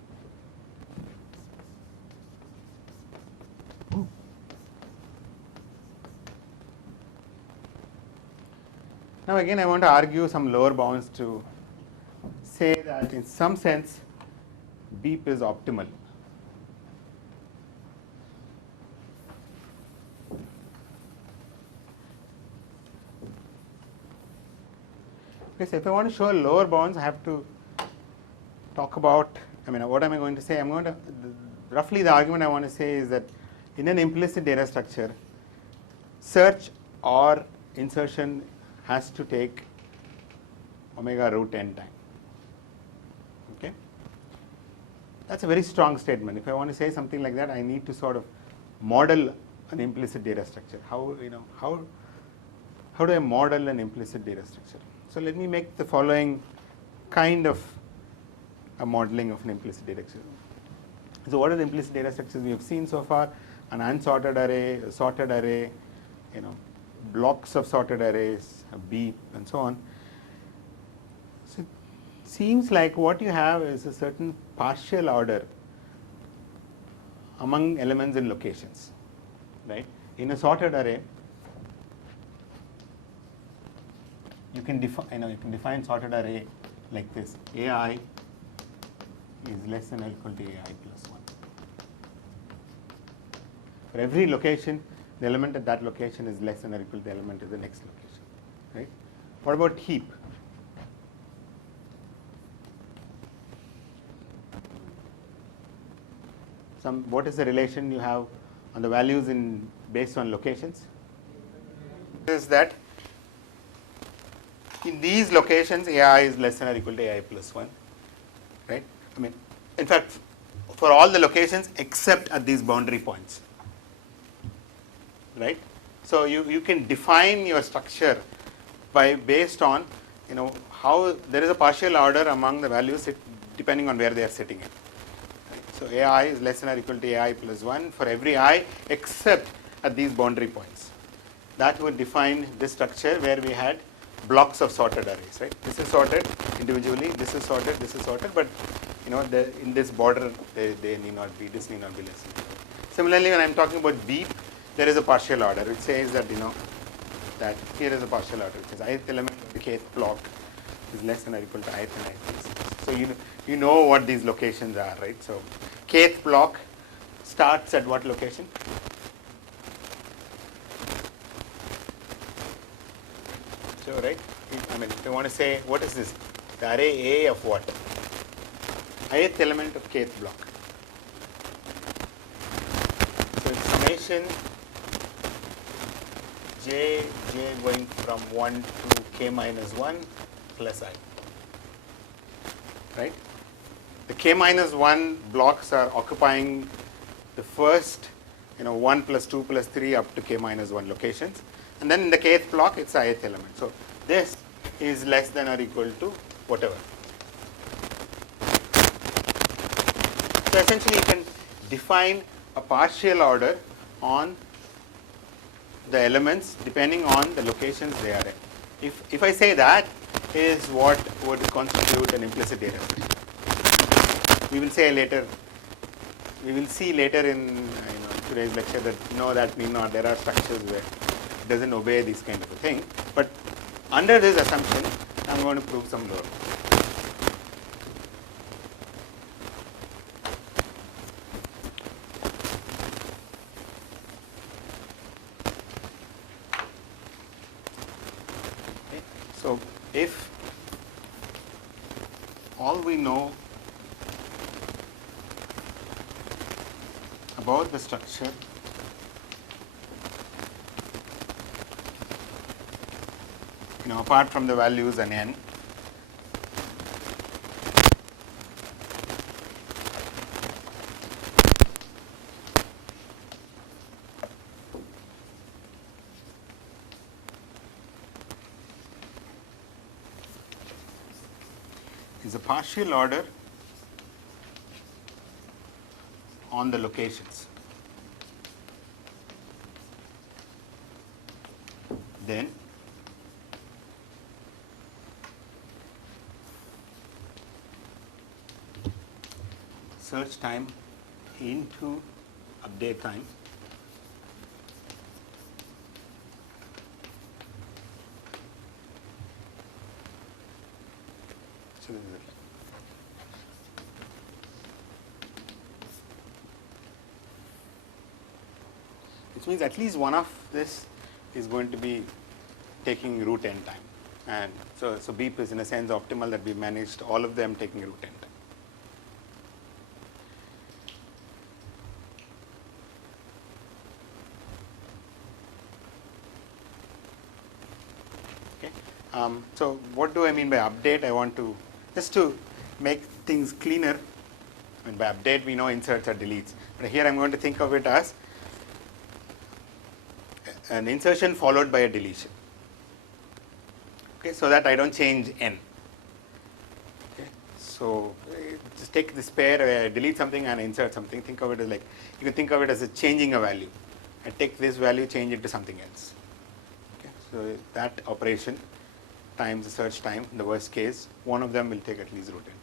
Now again, I want to argue some lower bounds to say that in some sense, beep is optimal. Okay, so if I want to show lower bounds, I have to talk about, what am I going to say? Roughly the argument I want to say is that in an implicit data structure, search or insertion has to take omega root n time. Okay, that's a very strong statement. If I want to say something like that, I need to sort of model an implicit data structure. How do I model an implicit data structure? So let me make the following kind of a modeling of an implicit data structure. So what are the implicit data structures we have seen so far? An unsorted array, a sorted array, blocks of sorted arrays, a B, and so on. So it seems like what you have is a certain partial order among elements in locations, right? In a sorted array, you can define sorted array like this: AI is less than or equal to AI plus 1. For every location, the element at that location is less than or equal to the element at the next location, right? What about heap? What is the relation you have on the values based on locations? Is that in these locations, AI is less than or equal to AI plus 1, right? I mean, in fact, for all the locations except at these boundary points, right? So you can define your structure based on how there is a partial order among the values depending on where they are sitting in. Right? So AI is less than or equal to AI plus 1 for every I except at these boundary points. That would define this structure where we had blocks of sorted arrays, right? This is sorted individually, this is sorted, but in this border they need not be, this need not be less. Similarly, when I'm talking about beep, there is a partial order which says that that here is a partial order which is ith element of the kth block is less than or equal to ith and ith. So you know what these locations are, right? So kth block starts at what location? So right, I mean, if you want to say what is this? The array A of what? Ith element of kth block. So it's summation j going from 1 to k minus 1 plus I. Right? The k minus 1 blocks are occupying the first 1 plus 2 plus 3 up to k minus 1 locations. And then in the kth block, it's the ith element. So this is less than or equal to whatever. So essentially, you can define a partial order on the elements depending on the locations they are in. If I say that is what would constitute an implicit data structure. We will say later. We will see later in today's lecture that that need not. There are structures where it doesn't obey this kind of a thing. But under this assumption, I'm going to prove some law. Okay. So if all we know about the structure apart from the values and n, is a partial order on the locations, then search time into update time so this is it. Which means at least one of this is going to be taking root n time, and so beep is in a sense optimal that we managed all of them taking root n time. So what do I mean by update? I want to just to make things cleaner. And by update we know inserts or deletes, but here I'm going to think of it as an insertion followed by a deletion. Okay, so that I don't change n. Okay, so just take this pair, delete something and insert something. Think of it as like, you can think of it as a changing a value. I take this value, change it to something else. Okay, so that operation times the search time, in the worst case, one of them will take at least root int.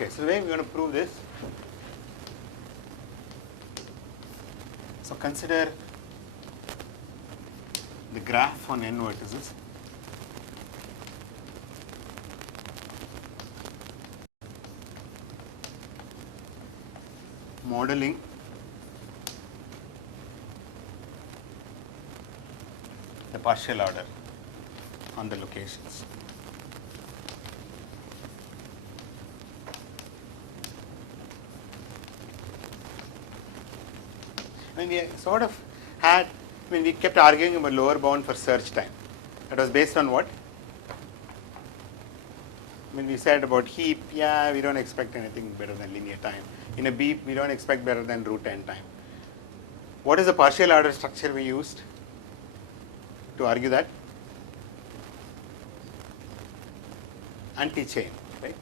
Okay, so the way we're going to prove this, so consider the graph on n vertices. Modeling the partial order on the locations. When we sort of had, when we kept arguing about lower bound for search time, that was based on what? When we said about heap, yeah, we don't expect anything better than linear time. In a beep, we don't expect better than root n time. What is the partial order structure we used to argue that? Anti-chain, right?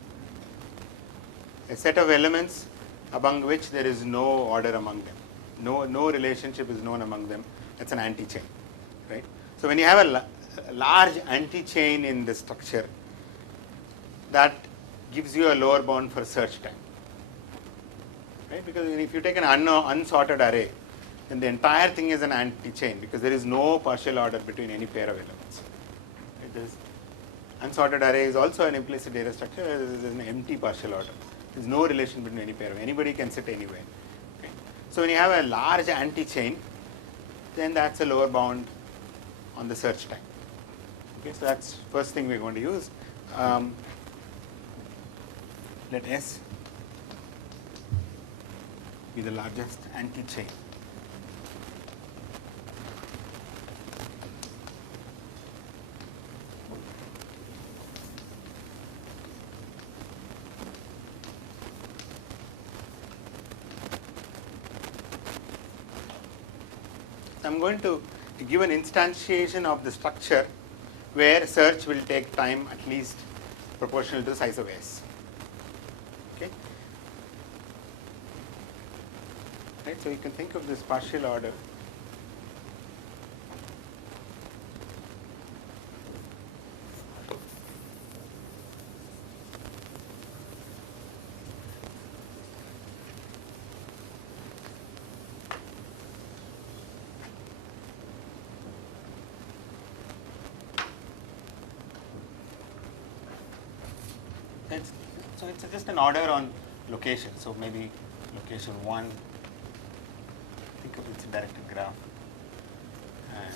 A set of elements among which there is no order among them. No relationship is known among them. That's an anti-chain, right? So when you have a large anti-chain in the structure, that gives you a lower bound for search time, right? Because if you take an unsorted array, then the entire thing is an anti-chain because there is no partial order between any pair of elements. Right? This unsorted array is also an implicit data structure. There is an empty partial order. There is no relation between any pair of anybody can sit anywhere. Okay? So when you have a large anti-chain, then that's a lower bound on the search time. Okay, so that's first thing we're going to use. Let S be the largest anti-chain. I'm going to give an instantiation of the structure where search will take time at least proportional to the size of S. Okay. Right, so you can think of this partial order so it's just an order on location. So maybe location 1, think of it's a directed graph, and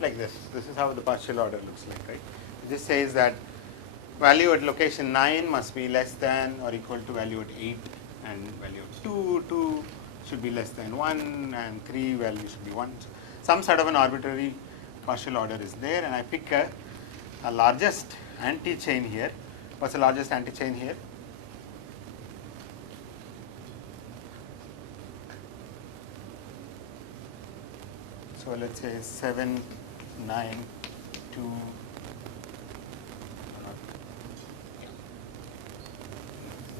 like this. This is how the partial order looks like, right? This says that value at location 9 must be less than or equal to value at 8, and value at 2 should be less than 1, and 3 value should be 1. So some sort of an arbitrary partial order is there, and I pick a largest anti-chain here. What's the largest anti-chain here? So let's say 7, 9, 2,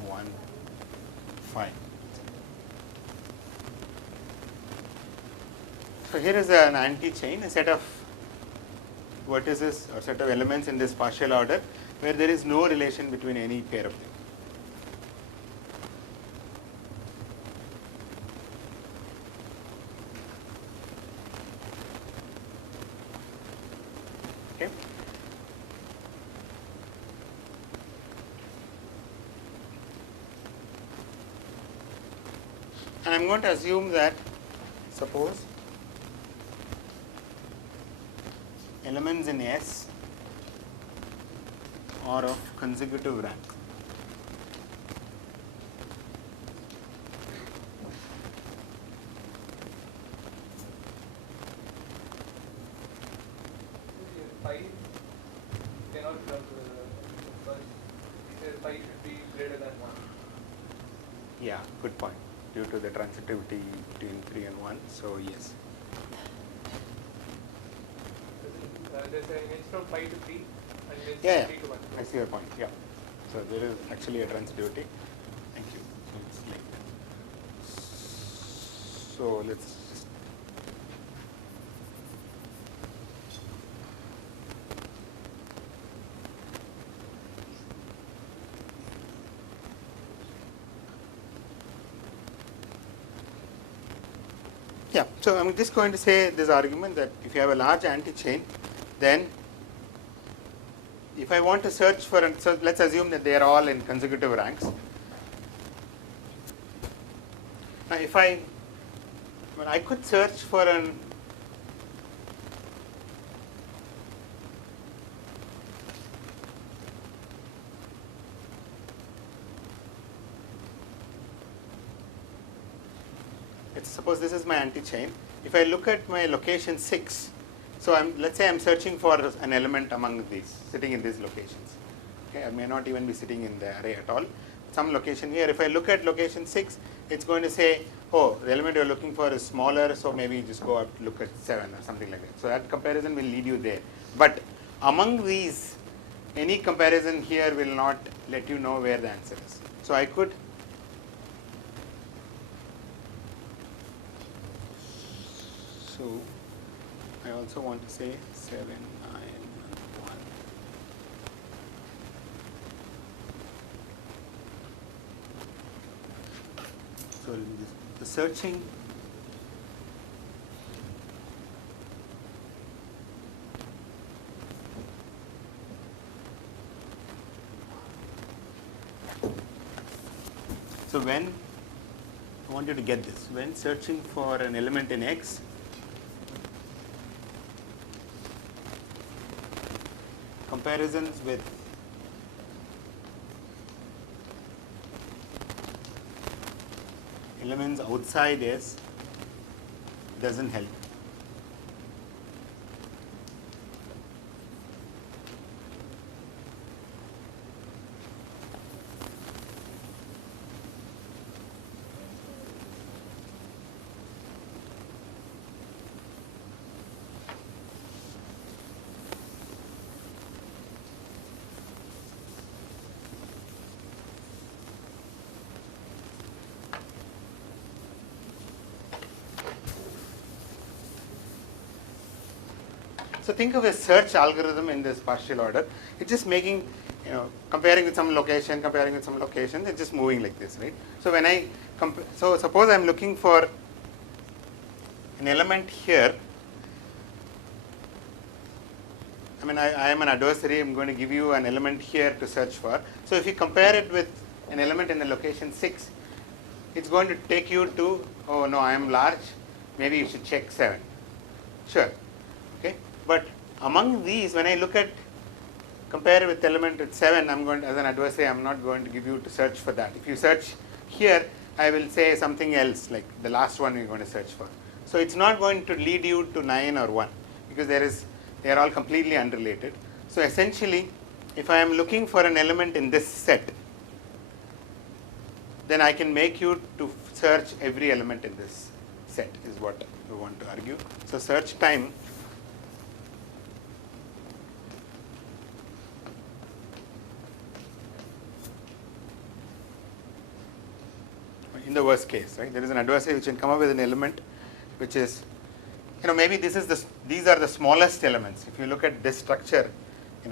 1, 5. So here is an anti-chain, a set of vertices or set of elements in this partial order where there is no relation between any pair of them. Okay. And I'm going to assume that, suppose elements in S are of consecutive rank. Phi cannot because he says phi should be greater than 1. Yeah, good point. Due to the transitivity between 3 and 1. So yes. There's an image from phi to 3 and image Yeah, from 3 to 1. I see your point. Yeah. So there is actually a transitivity. Thank you. So it's like that. So let's just yeah. So I'm just going to say this argument that if you have a large anti-chain, then if I want to search for, so let's assume that they are all in consecutive ranks. Now, if I could search for an suppose this is my anti-chain. If I look at my location 6, so let's say I'm searching for an element among these, sitting in these locations. Okay, I may not even be sitting in the array at all. Some location here, if I look at location 6, it's going to say, oh, the element you're looking for is smaller, so maybe you just go up, look at 7 or something like that. So that comparison will lead you there. But among these, any comparison here will not let you know where the answer is. So I could I also want to say 7, 9, and 1. So the searching so when I want you to get this, when searching for an element in X, comparisons with elements outside S doesn't help. So think of a search algorithm in this partial order. It's just making, comparing with some location, it's just moving like this, right? So when so suppose I'm looking for an element here. I mean, I am an adversary. I'm going to give you an element here to search for. So if you compare it with an element in the location 6, it's going to take you to, oh no, I am large. Maybe you should check 7. Sure. Okay. But among these, when I look at compare with element at 7, I'm going to, as an adversary, I'm not going to give you to search for that. If you search here, I will say something else, like the last one you're going to search for. So it's not going to lead you to 9 or 1 because they are all completely unrelated. So essentially, if I am looking for an element in this set, then I can make you to search every element in this set is what we want to argue. So search time in the worst case, right? There is an adversary which can come up with an element which is, maybe these are the smallest elements. If you look at this structure,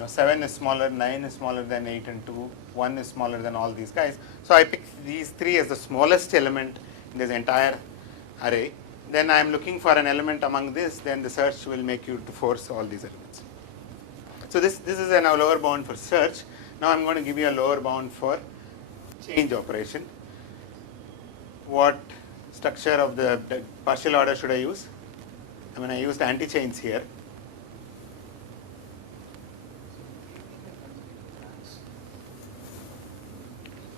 7 is smaller, 9 is smaller than 8 and 2, 1 is smaller than all these guys. So I pick these 3 as the smallest element in this entire array. Then I am looking for an element among this, then the search will make you to force all these elements. So this is a lower bound for search. Now I'm going to give you a lower bound for change operation. What structure of the partial order should I use? I used anti-chains here.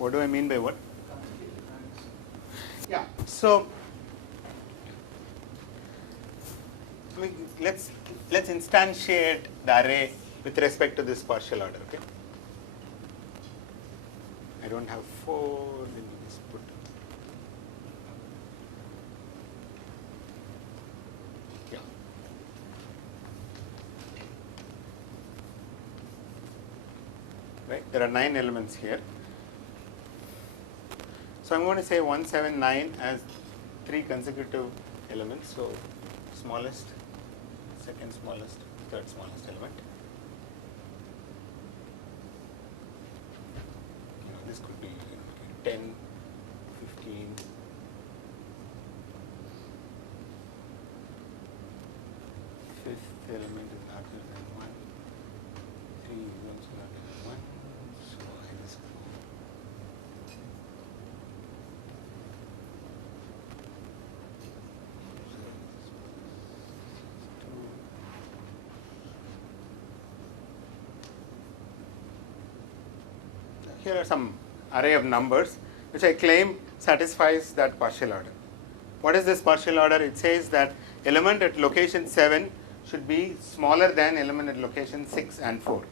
What do I mean by what? Consecutive ranks. Yeah. So let's instantiate the array with respect to this partial order. Okay. I don't have 4. Let me just put. Yeah. Right. There are 9 elements here. So I'm going to say 179 as 3 consecutive elements. So smallest, second smallest, third smallest element. This could be 10, 15. Fifth element is larger than 1. 3 is also larger than 1. So I just go. Here are some array of numbers which I claim satisfies that partial order. What is this partial order? It says that element at location 7 should be smaller than element at location 6 and 4.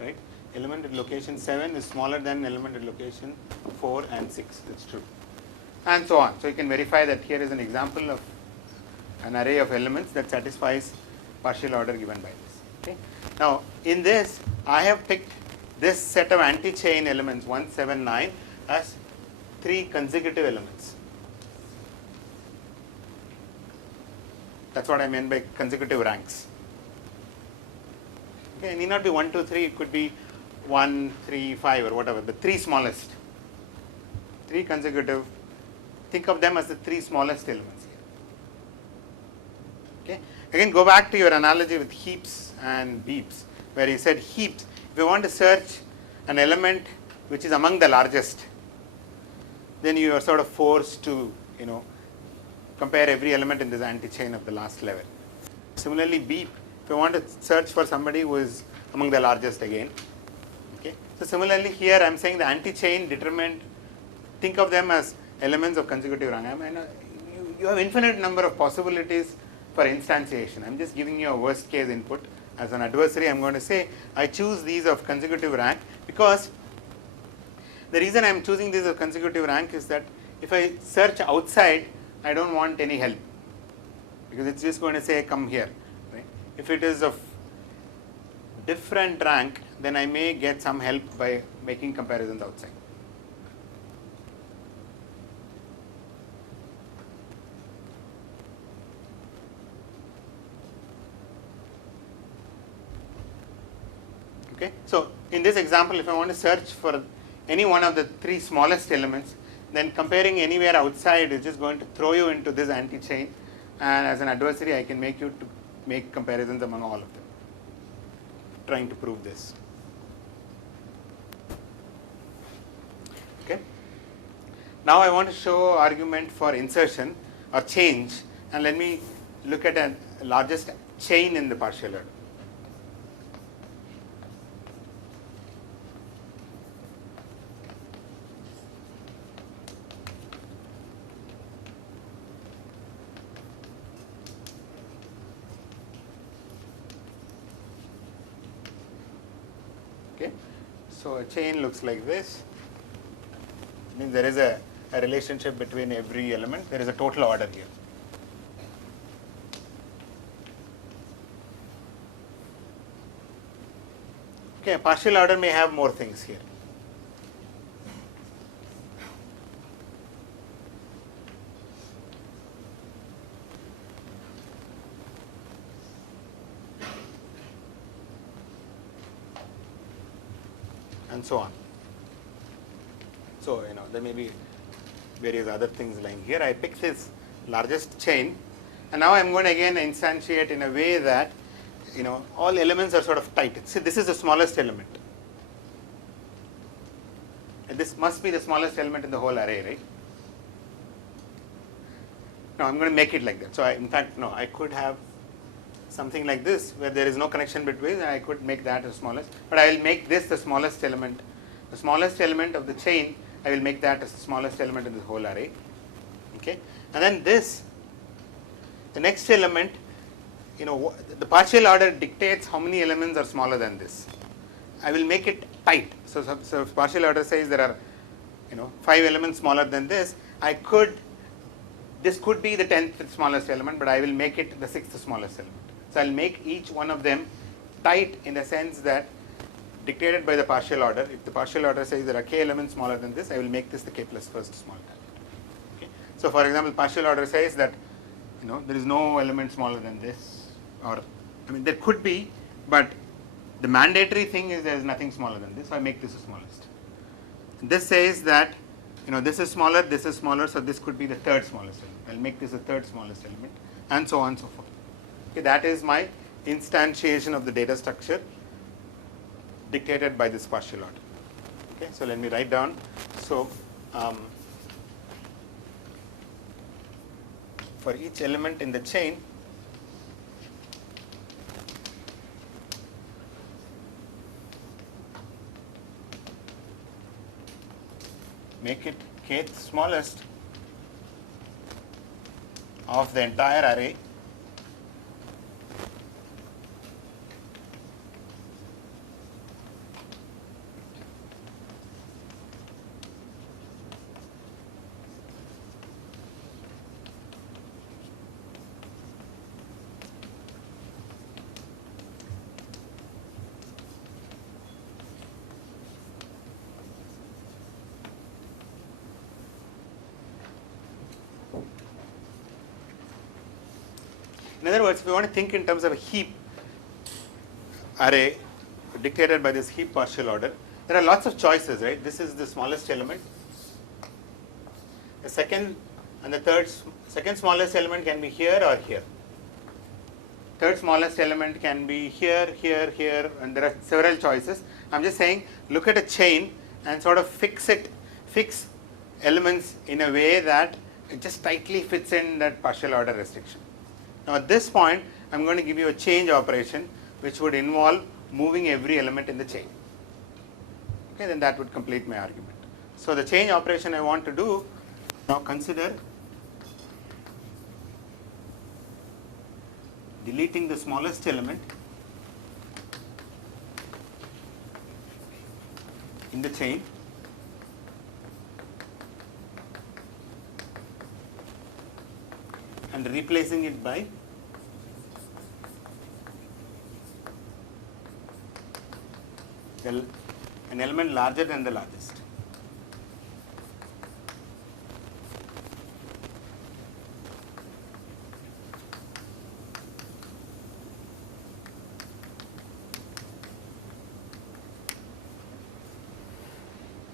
Right? Element at location 7 is smaller than element at location 4 and 6. That's true. And so on. So you can verify that here is an example of an array of elements that satisfies partial order given by this. Okay? Now, in this, I have picked this set of anti-chain elements 179 as 3 consecutive elements. That's what I mean by consecutive ranks. Okay, it need not be 1, 2, 3. It could be 1, 3, 5 or whatever. The 3 smallest. 3 consecutive. Think of them as the 3 smallest elements here. Okay. Again, go back to your analogy with heaps and beeps, where you said heaps. If you want to search an element which is among the largest, then you are sort of forced to, compare every element in this anti-chain of the last level. Similarly, beep, if you want to search for somebody who is among the largest again. Okay. So similarly here I am saying the anti-chain determined, think of them as elements of consecutive rank. I mean, you have infinite number of possibilities for instantiation. I am just giving you a worst case input. As an adversary, I am going to say I choose these of consecutive rank because the reason I am choosing these of consecutive rank is that if I search outside, I don't want any help because it's just going to say come here. Right? If it is of different rank, then I may get some help by making comparisons outside. Okay. So in this example, if I want to search for any one of the 3 smallest elements, then comparing anywhere outside is just going to throw you into this anti-chain, and as an adversary I can make you to make comparisons among all of them, trying to prove this. Okay. Now I want to show argument for insertion or change, and let me look at a largest chain in the partial order. Okay. So a chain looks like this. Means there is a relationship between every element. There is a total order here. Okay, a partial order may have more things here. And so on. So, there may be various other things lying here. I pick this largest chain, and now I am going to again instantiate in a way that, all elements are sort of tight. See, this is the smallest element. And this must be the smallest element in the whole array, right? Now, I am going to make it like that. So, in fact, no, I could have something like this where there is no connection between, and I could make that the smallest, but I will make this the smallest element the smallest element of the chain, I will make that as the smallest element in the whole array. Okay, and then this, the next element, the partial order dictates how many elements are smaller than this. I will make it tight. So partial order says there are 5 elements smaller than this. This could be the 10th smallest element, but I will make it the 6th smallest element. So I'll make each one of them tight in the sense that dictated by the partial order. If the partial order says there are k elements smaller than this, I will make this the k plus first small element. Okay. So for example, partial order says that there is no element smaller than this, or there could be, but the mandatory thing is there is nothing smaller than this. So I make this the smallest. This says that this is smaller, so this could be the third smallest element. I'll make this the third smallest element, and so on and so forth. Okay, that is my instantiation of the data structure dictated by this partial order. Okay, so let me write down. So for each element in the chain, make it kth smallest of the entire array In other words, if we want to think in terms of a heap array dictated by this heap partial order, there are lots of choices, right? This is the smallest element. The second and the second smallest element can be here or here. Third smallest element can be here, here, here, and there are several choices. I'm just saying, look at a chain and sort of fix elements in a way that it just tightly fits in that partial order restriction. Now at this point, I'm going to give you a change operation which would involve moving every element in the chain. Okay, then that would complete my argument. So the change operation I want to do, now consider deleting the smallest element in the chain and replacing it by an element larger than the largest.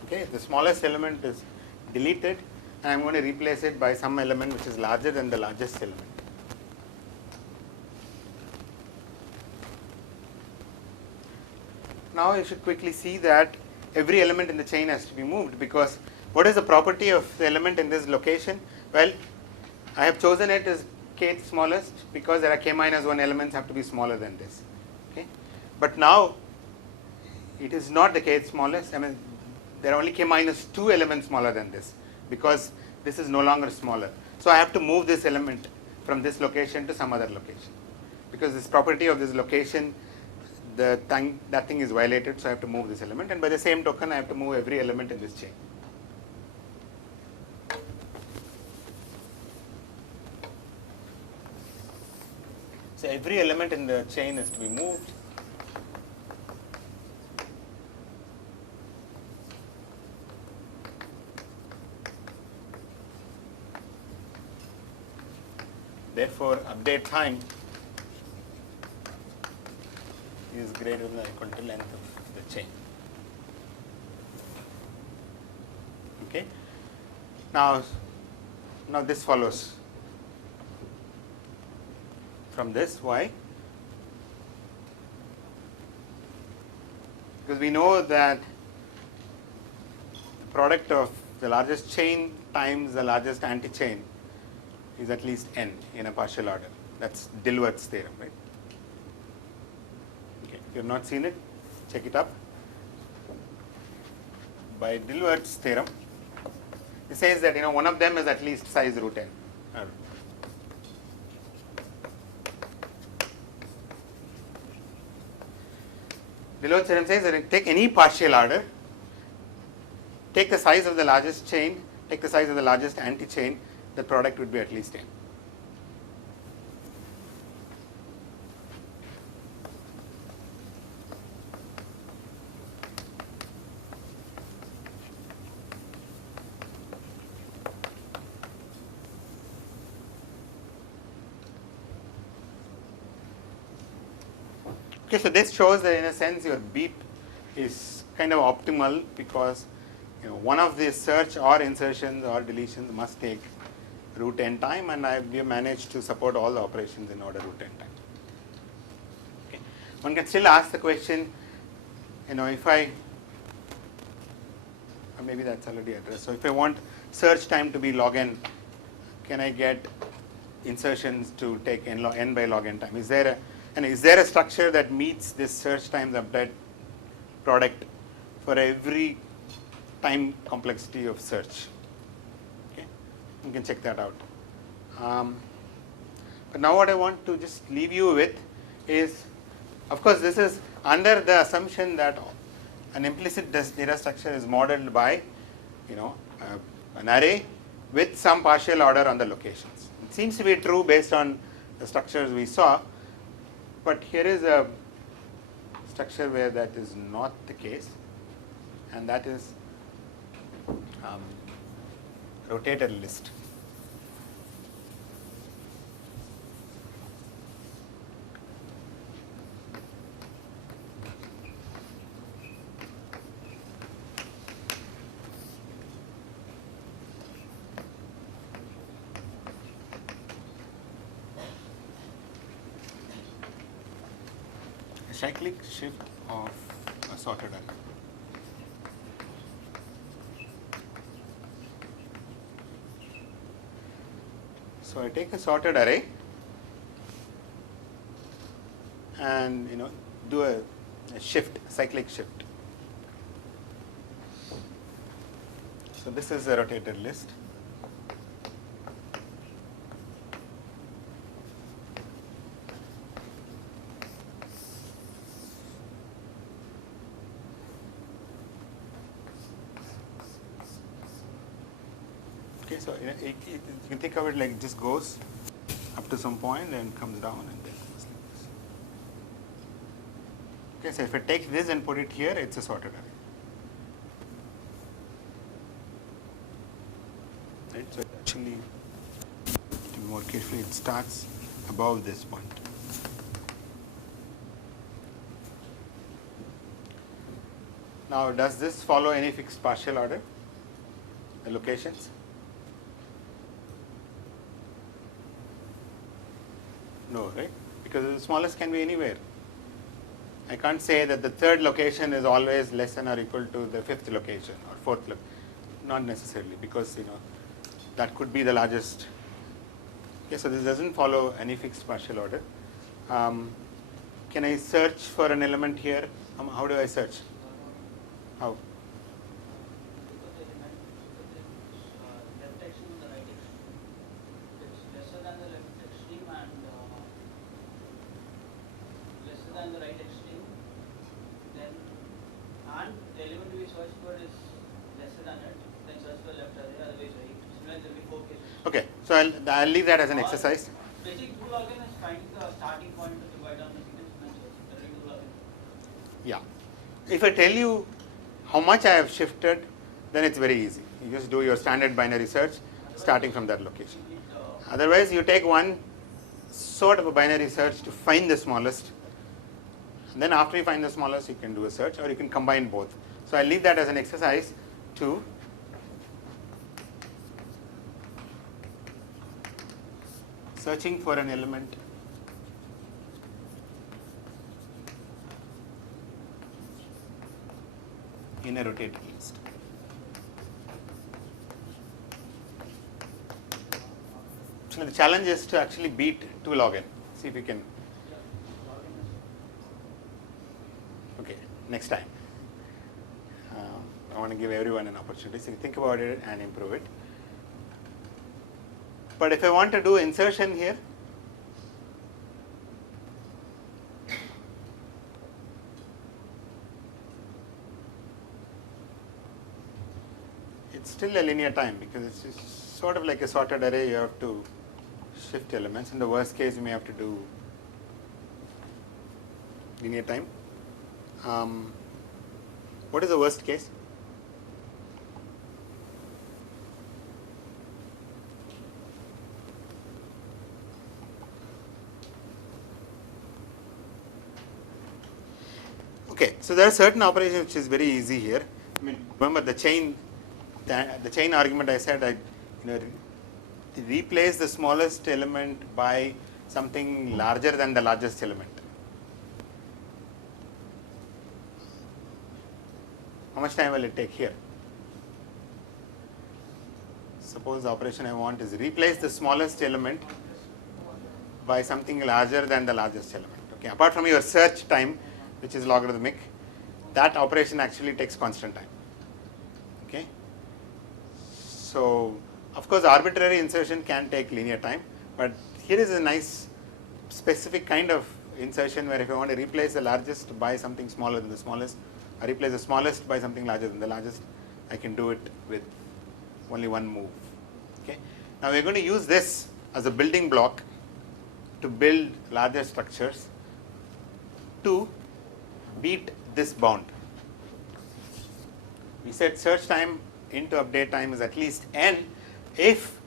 Okay, the smallest element is deleted, and I'm going to replace it by some element which is larger than the largest element. Now you should quickly see that every element in the chain has to be moved, because what is the property of the element in this location? Well, I have chosen it as kth smallest because there are k minus 1 elements have to be smaller than this. Okay, but now it is not the kth smallest. There are only k minus 2 elements smaller than this, because this is no longer smaller. So I have to move this element from this location to some other location, because this property of this location, that thing is violated, so I have to move this element, and by the same token I have to move every element in this chain. So every element in the chain is to be moved. Therefore, update time is greater than or equal to length of the chain. Okay. Now this follows from this. Why? Because we know that the product of the largest chain times the largest anti-chain is at least n in a partial order. That's Dilworth's theorem, right? Okay. If you have not seen it, check it up. by Dilbert's theorem. It says that one of them is at least size root n. Dilbert's theorem says that take any partial order, take the size of the largest chain, take the size of the largest anti-chain, the product would be at least n. Okay, so this shows that in a sense your beat is kind of optimal because one of the search or insertions or deletions must take root n time, and we have managed to support all the operations in order root n time. Okay. One can still ask the question, if I, or maybe that's already addressed. So if I want search time to be log n, can I get insertions to take n by log n time? Is there a structure that meets this search times update product for every time complexity of search? Okay, you can check that out. But now what I want to just leave you with is, of course, this is under the assumption that an implicit data structure is modeled by, an array with some partial order on the locations. It seems to be true based on the structures we saw. But here is a structure where that is not the case, and that is rotated list. Cyclic shift of a sorted array. So I take a sorted array and do a shift, cyclic shift. So this is a rotated list. Okay, so you can think of it like it just goes up to some point and comes down and then goes like this. Okay, so if I take this and put it here, it's a sorted array. Right, so actually, to be more carefully, it starts above this point. Now, does this follow any fixed partial order? The locations? No, right? Because the smallest can be anywhere. I can't say that the third location is always less than or equal to the fifth location or fourth location. Not necessarily, because that could be the largest. Okay, so this doesn't follow any fixed partial order. Can I search for an element here? How do I search? How? Okay, so I'll leave that as an exercise. Basic rule again is finding the starting point to divide down the sequence mentions. Yeah. If I tell you how much I have shifted, then it's very easy. You just do your standard binary search starting from that location. Otherwise, you take one sort of a binary search to find the smallest. And then after you find the smallest, you can do a search, or you can combine both. So I'll leave that as an exercise to searching for an element in a rotated list. So the challenge is to actually beat 2 log n. See if we can. Okay, next time. I want to give everyone an opportunity. So you think about it and improve it. But if I want to do insertion here, it's still a linear time because it's just sort of like a sorted array. You have to shift elements. In the worst case, you may have to do linear time. What is the worst case? Okay, so there are certain operations which is very easy here. I mean, remember the chain argument I said, replace the smallest element by something larger than the largest element. How much time will it take here? Suppose the operation I want is replace the smallest element by something larger than the largest element. Okay, apart from your search time, which is logarithmic, that operation actually takes constant time. Okay, so of course arbitrary insertion can take linear time, but here is a nice specific kind of insertion where if I want to replace the largest by something smaller than the smallest, I replace the smallest by something larger than the largest, I can do it with only one move. Okay, now we are going to use this as a building block to build larger structures to beat this bound. We said search time into update time is at least n if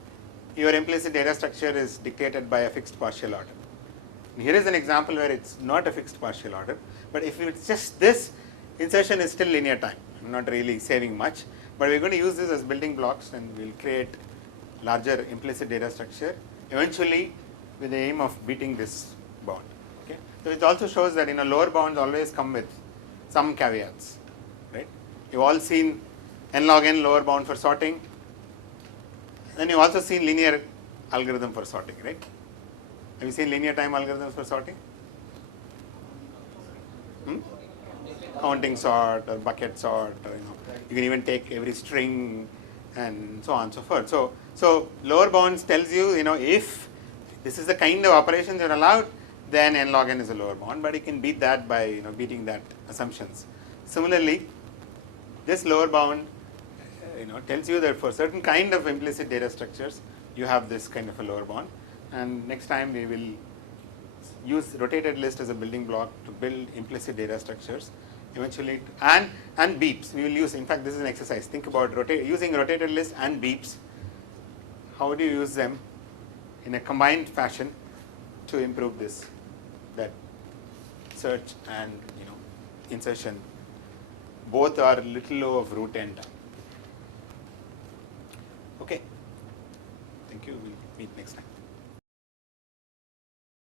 your implicit data structure is dictated by a fixed partial order. And here is an example where it's not a fixed partial order, but if it's just this, insertion is still linear time. I'm not really saving much, but we're going to use this as building blocks and we'll create larger implicit data structure eventually with the aim of beating this bound. Okay? So it also shows that lower bounds always come with some caveats, right? You've all seen n log n lower bound for sorting. Then you've also seen linear algorithm for sorting, right? Have you seen linear time algorithms for sorting? Counting sort or bucket sort, or you can even take every string and so on and so forth. So lower bounds tells you, if this is the kind of operations you're allowed, then n log n is a lower bound, but you can beat that by beating that assumptions. Similarly, this lower bound tells you that for certain kind of implicit data structures you have this kind of a lower bound, and next time we will use rotated list as a building block to build implicit data structures eventually, and beeps we will use. In fact, this is an exercise. Think about using rotated list and beeps. How do you use them in a combined fashion to improve that search and insertion? Both are little low of root n time. Okay, thank you. We'll meet next time.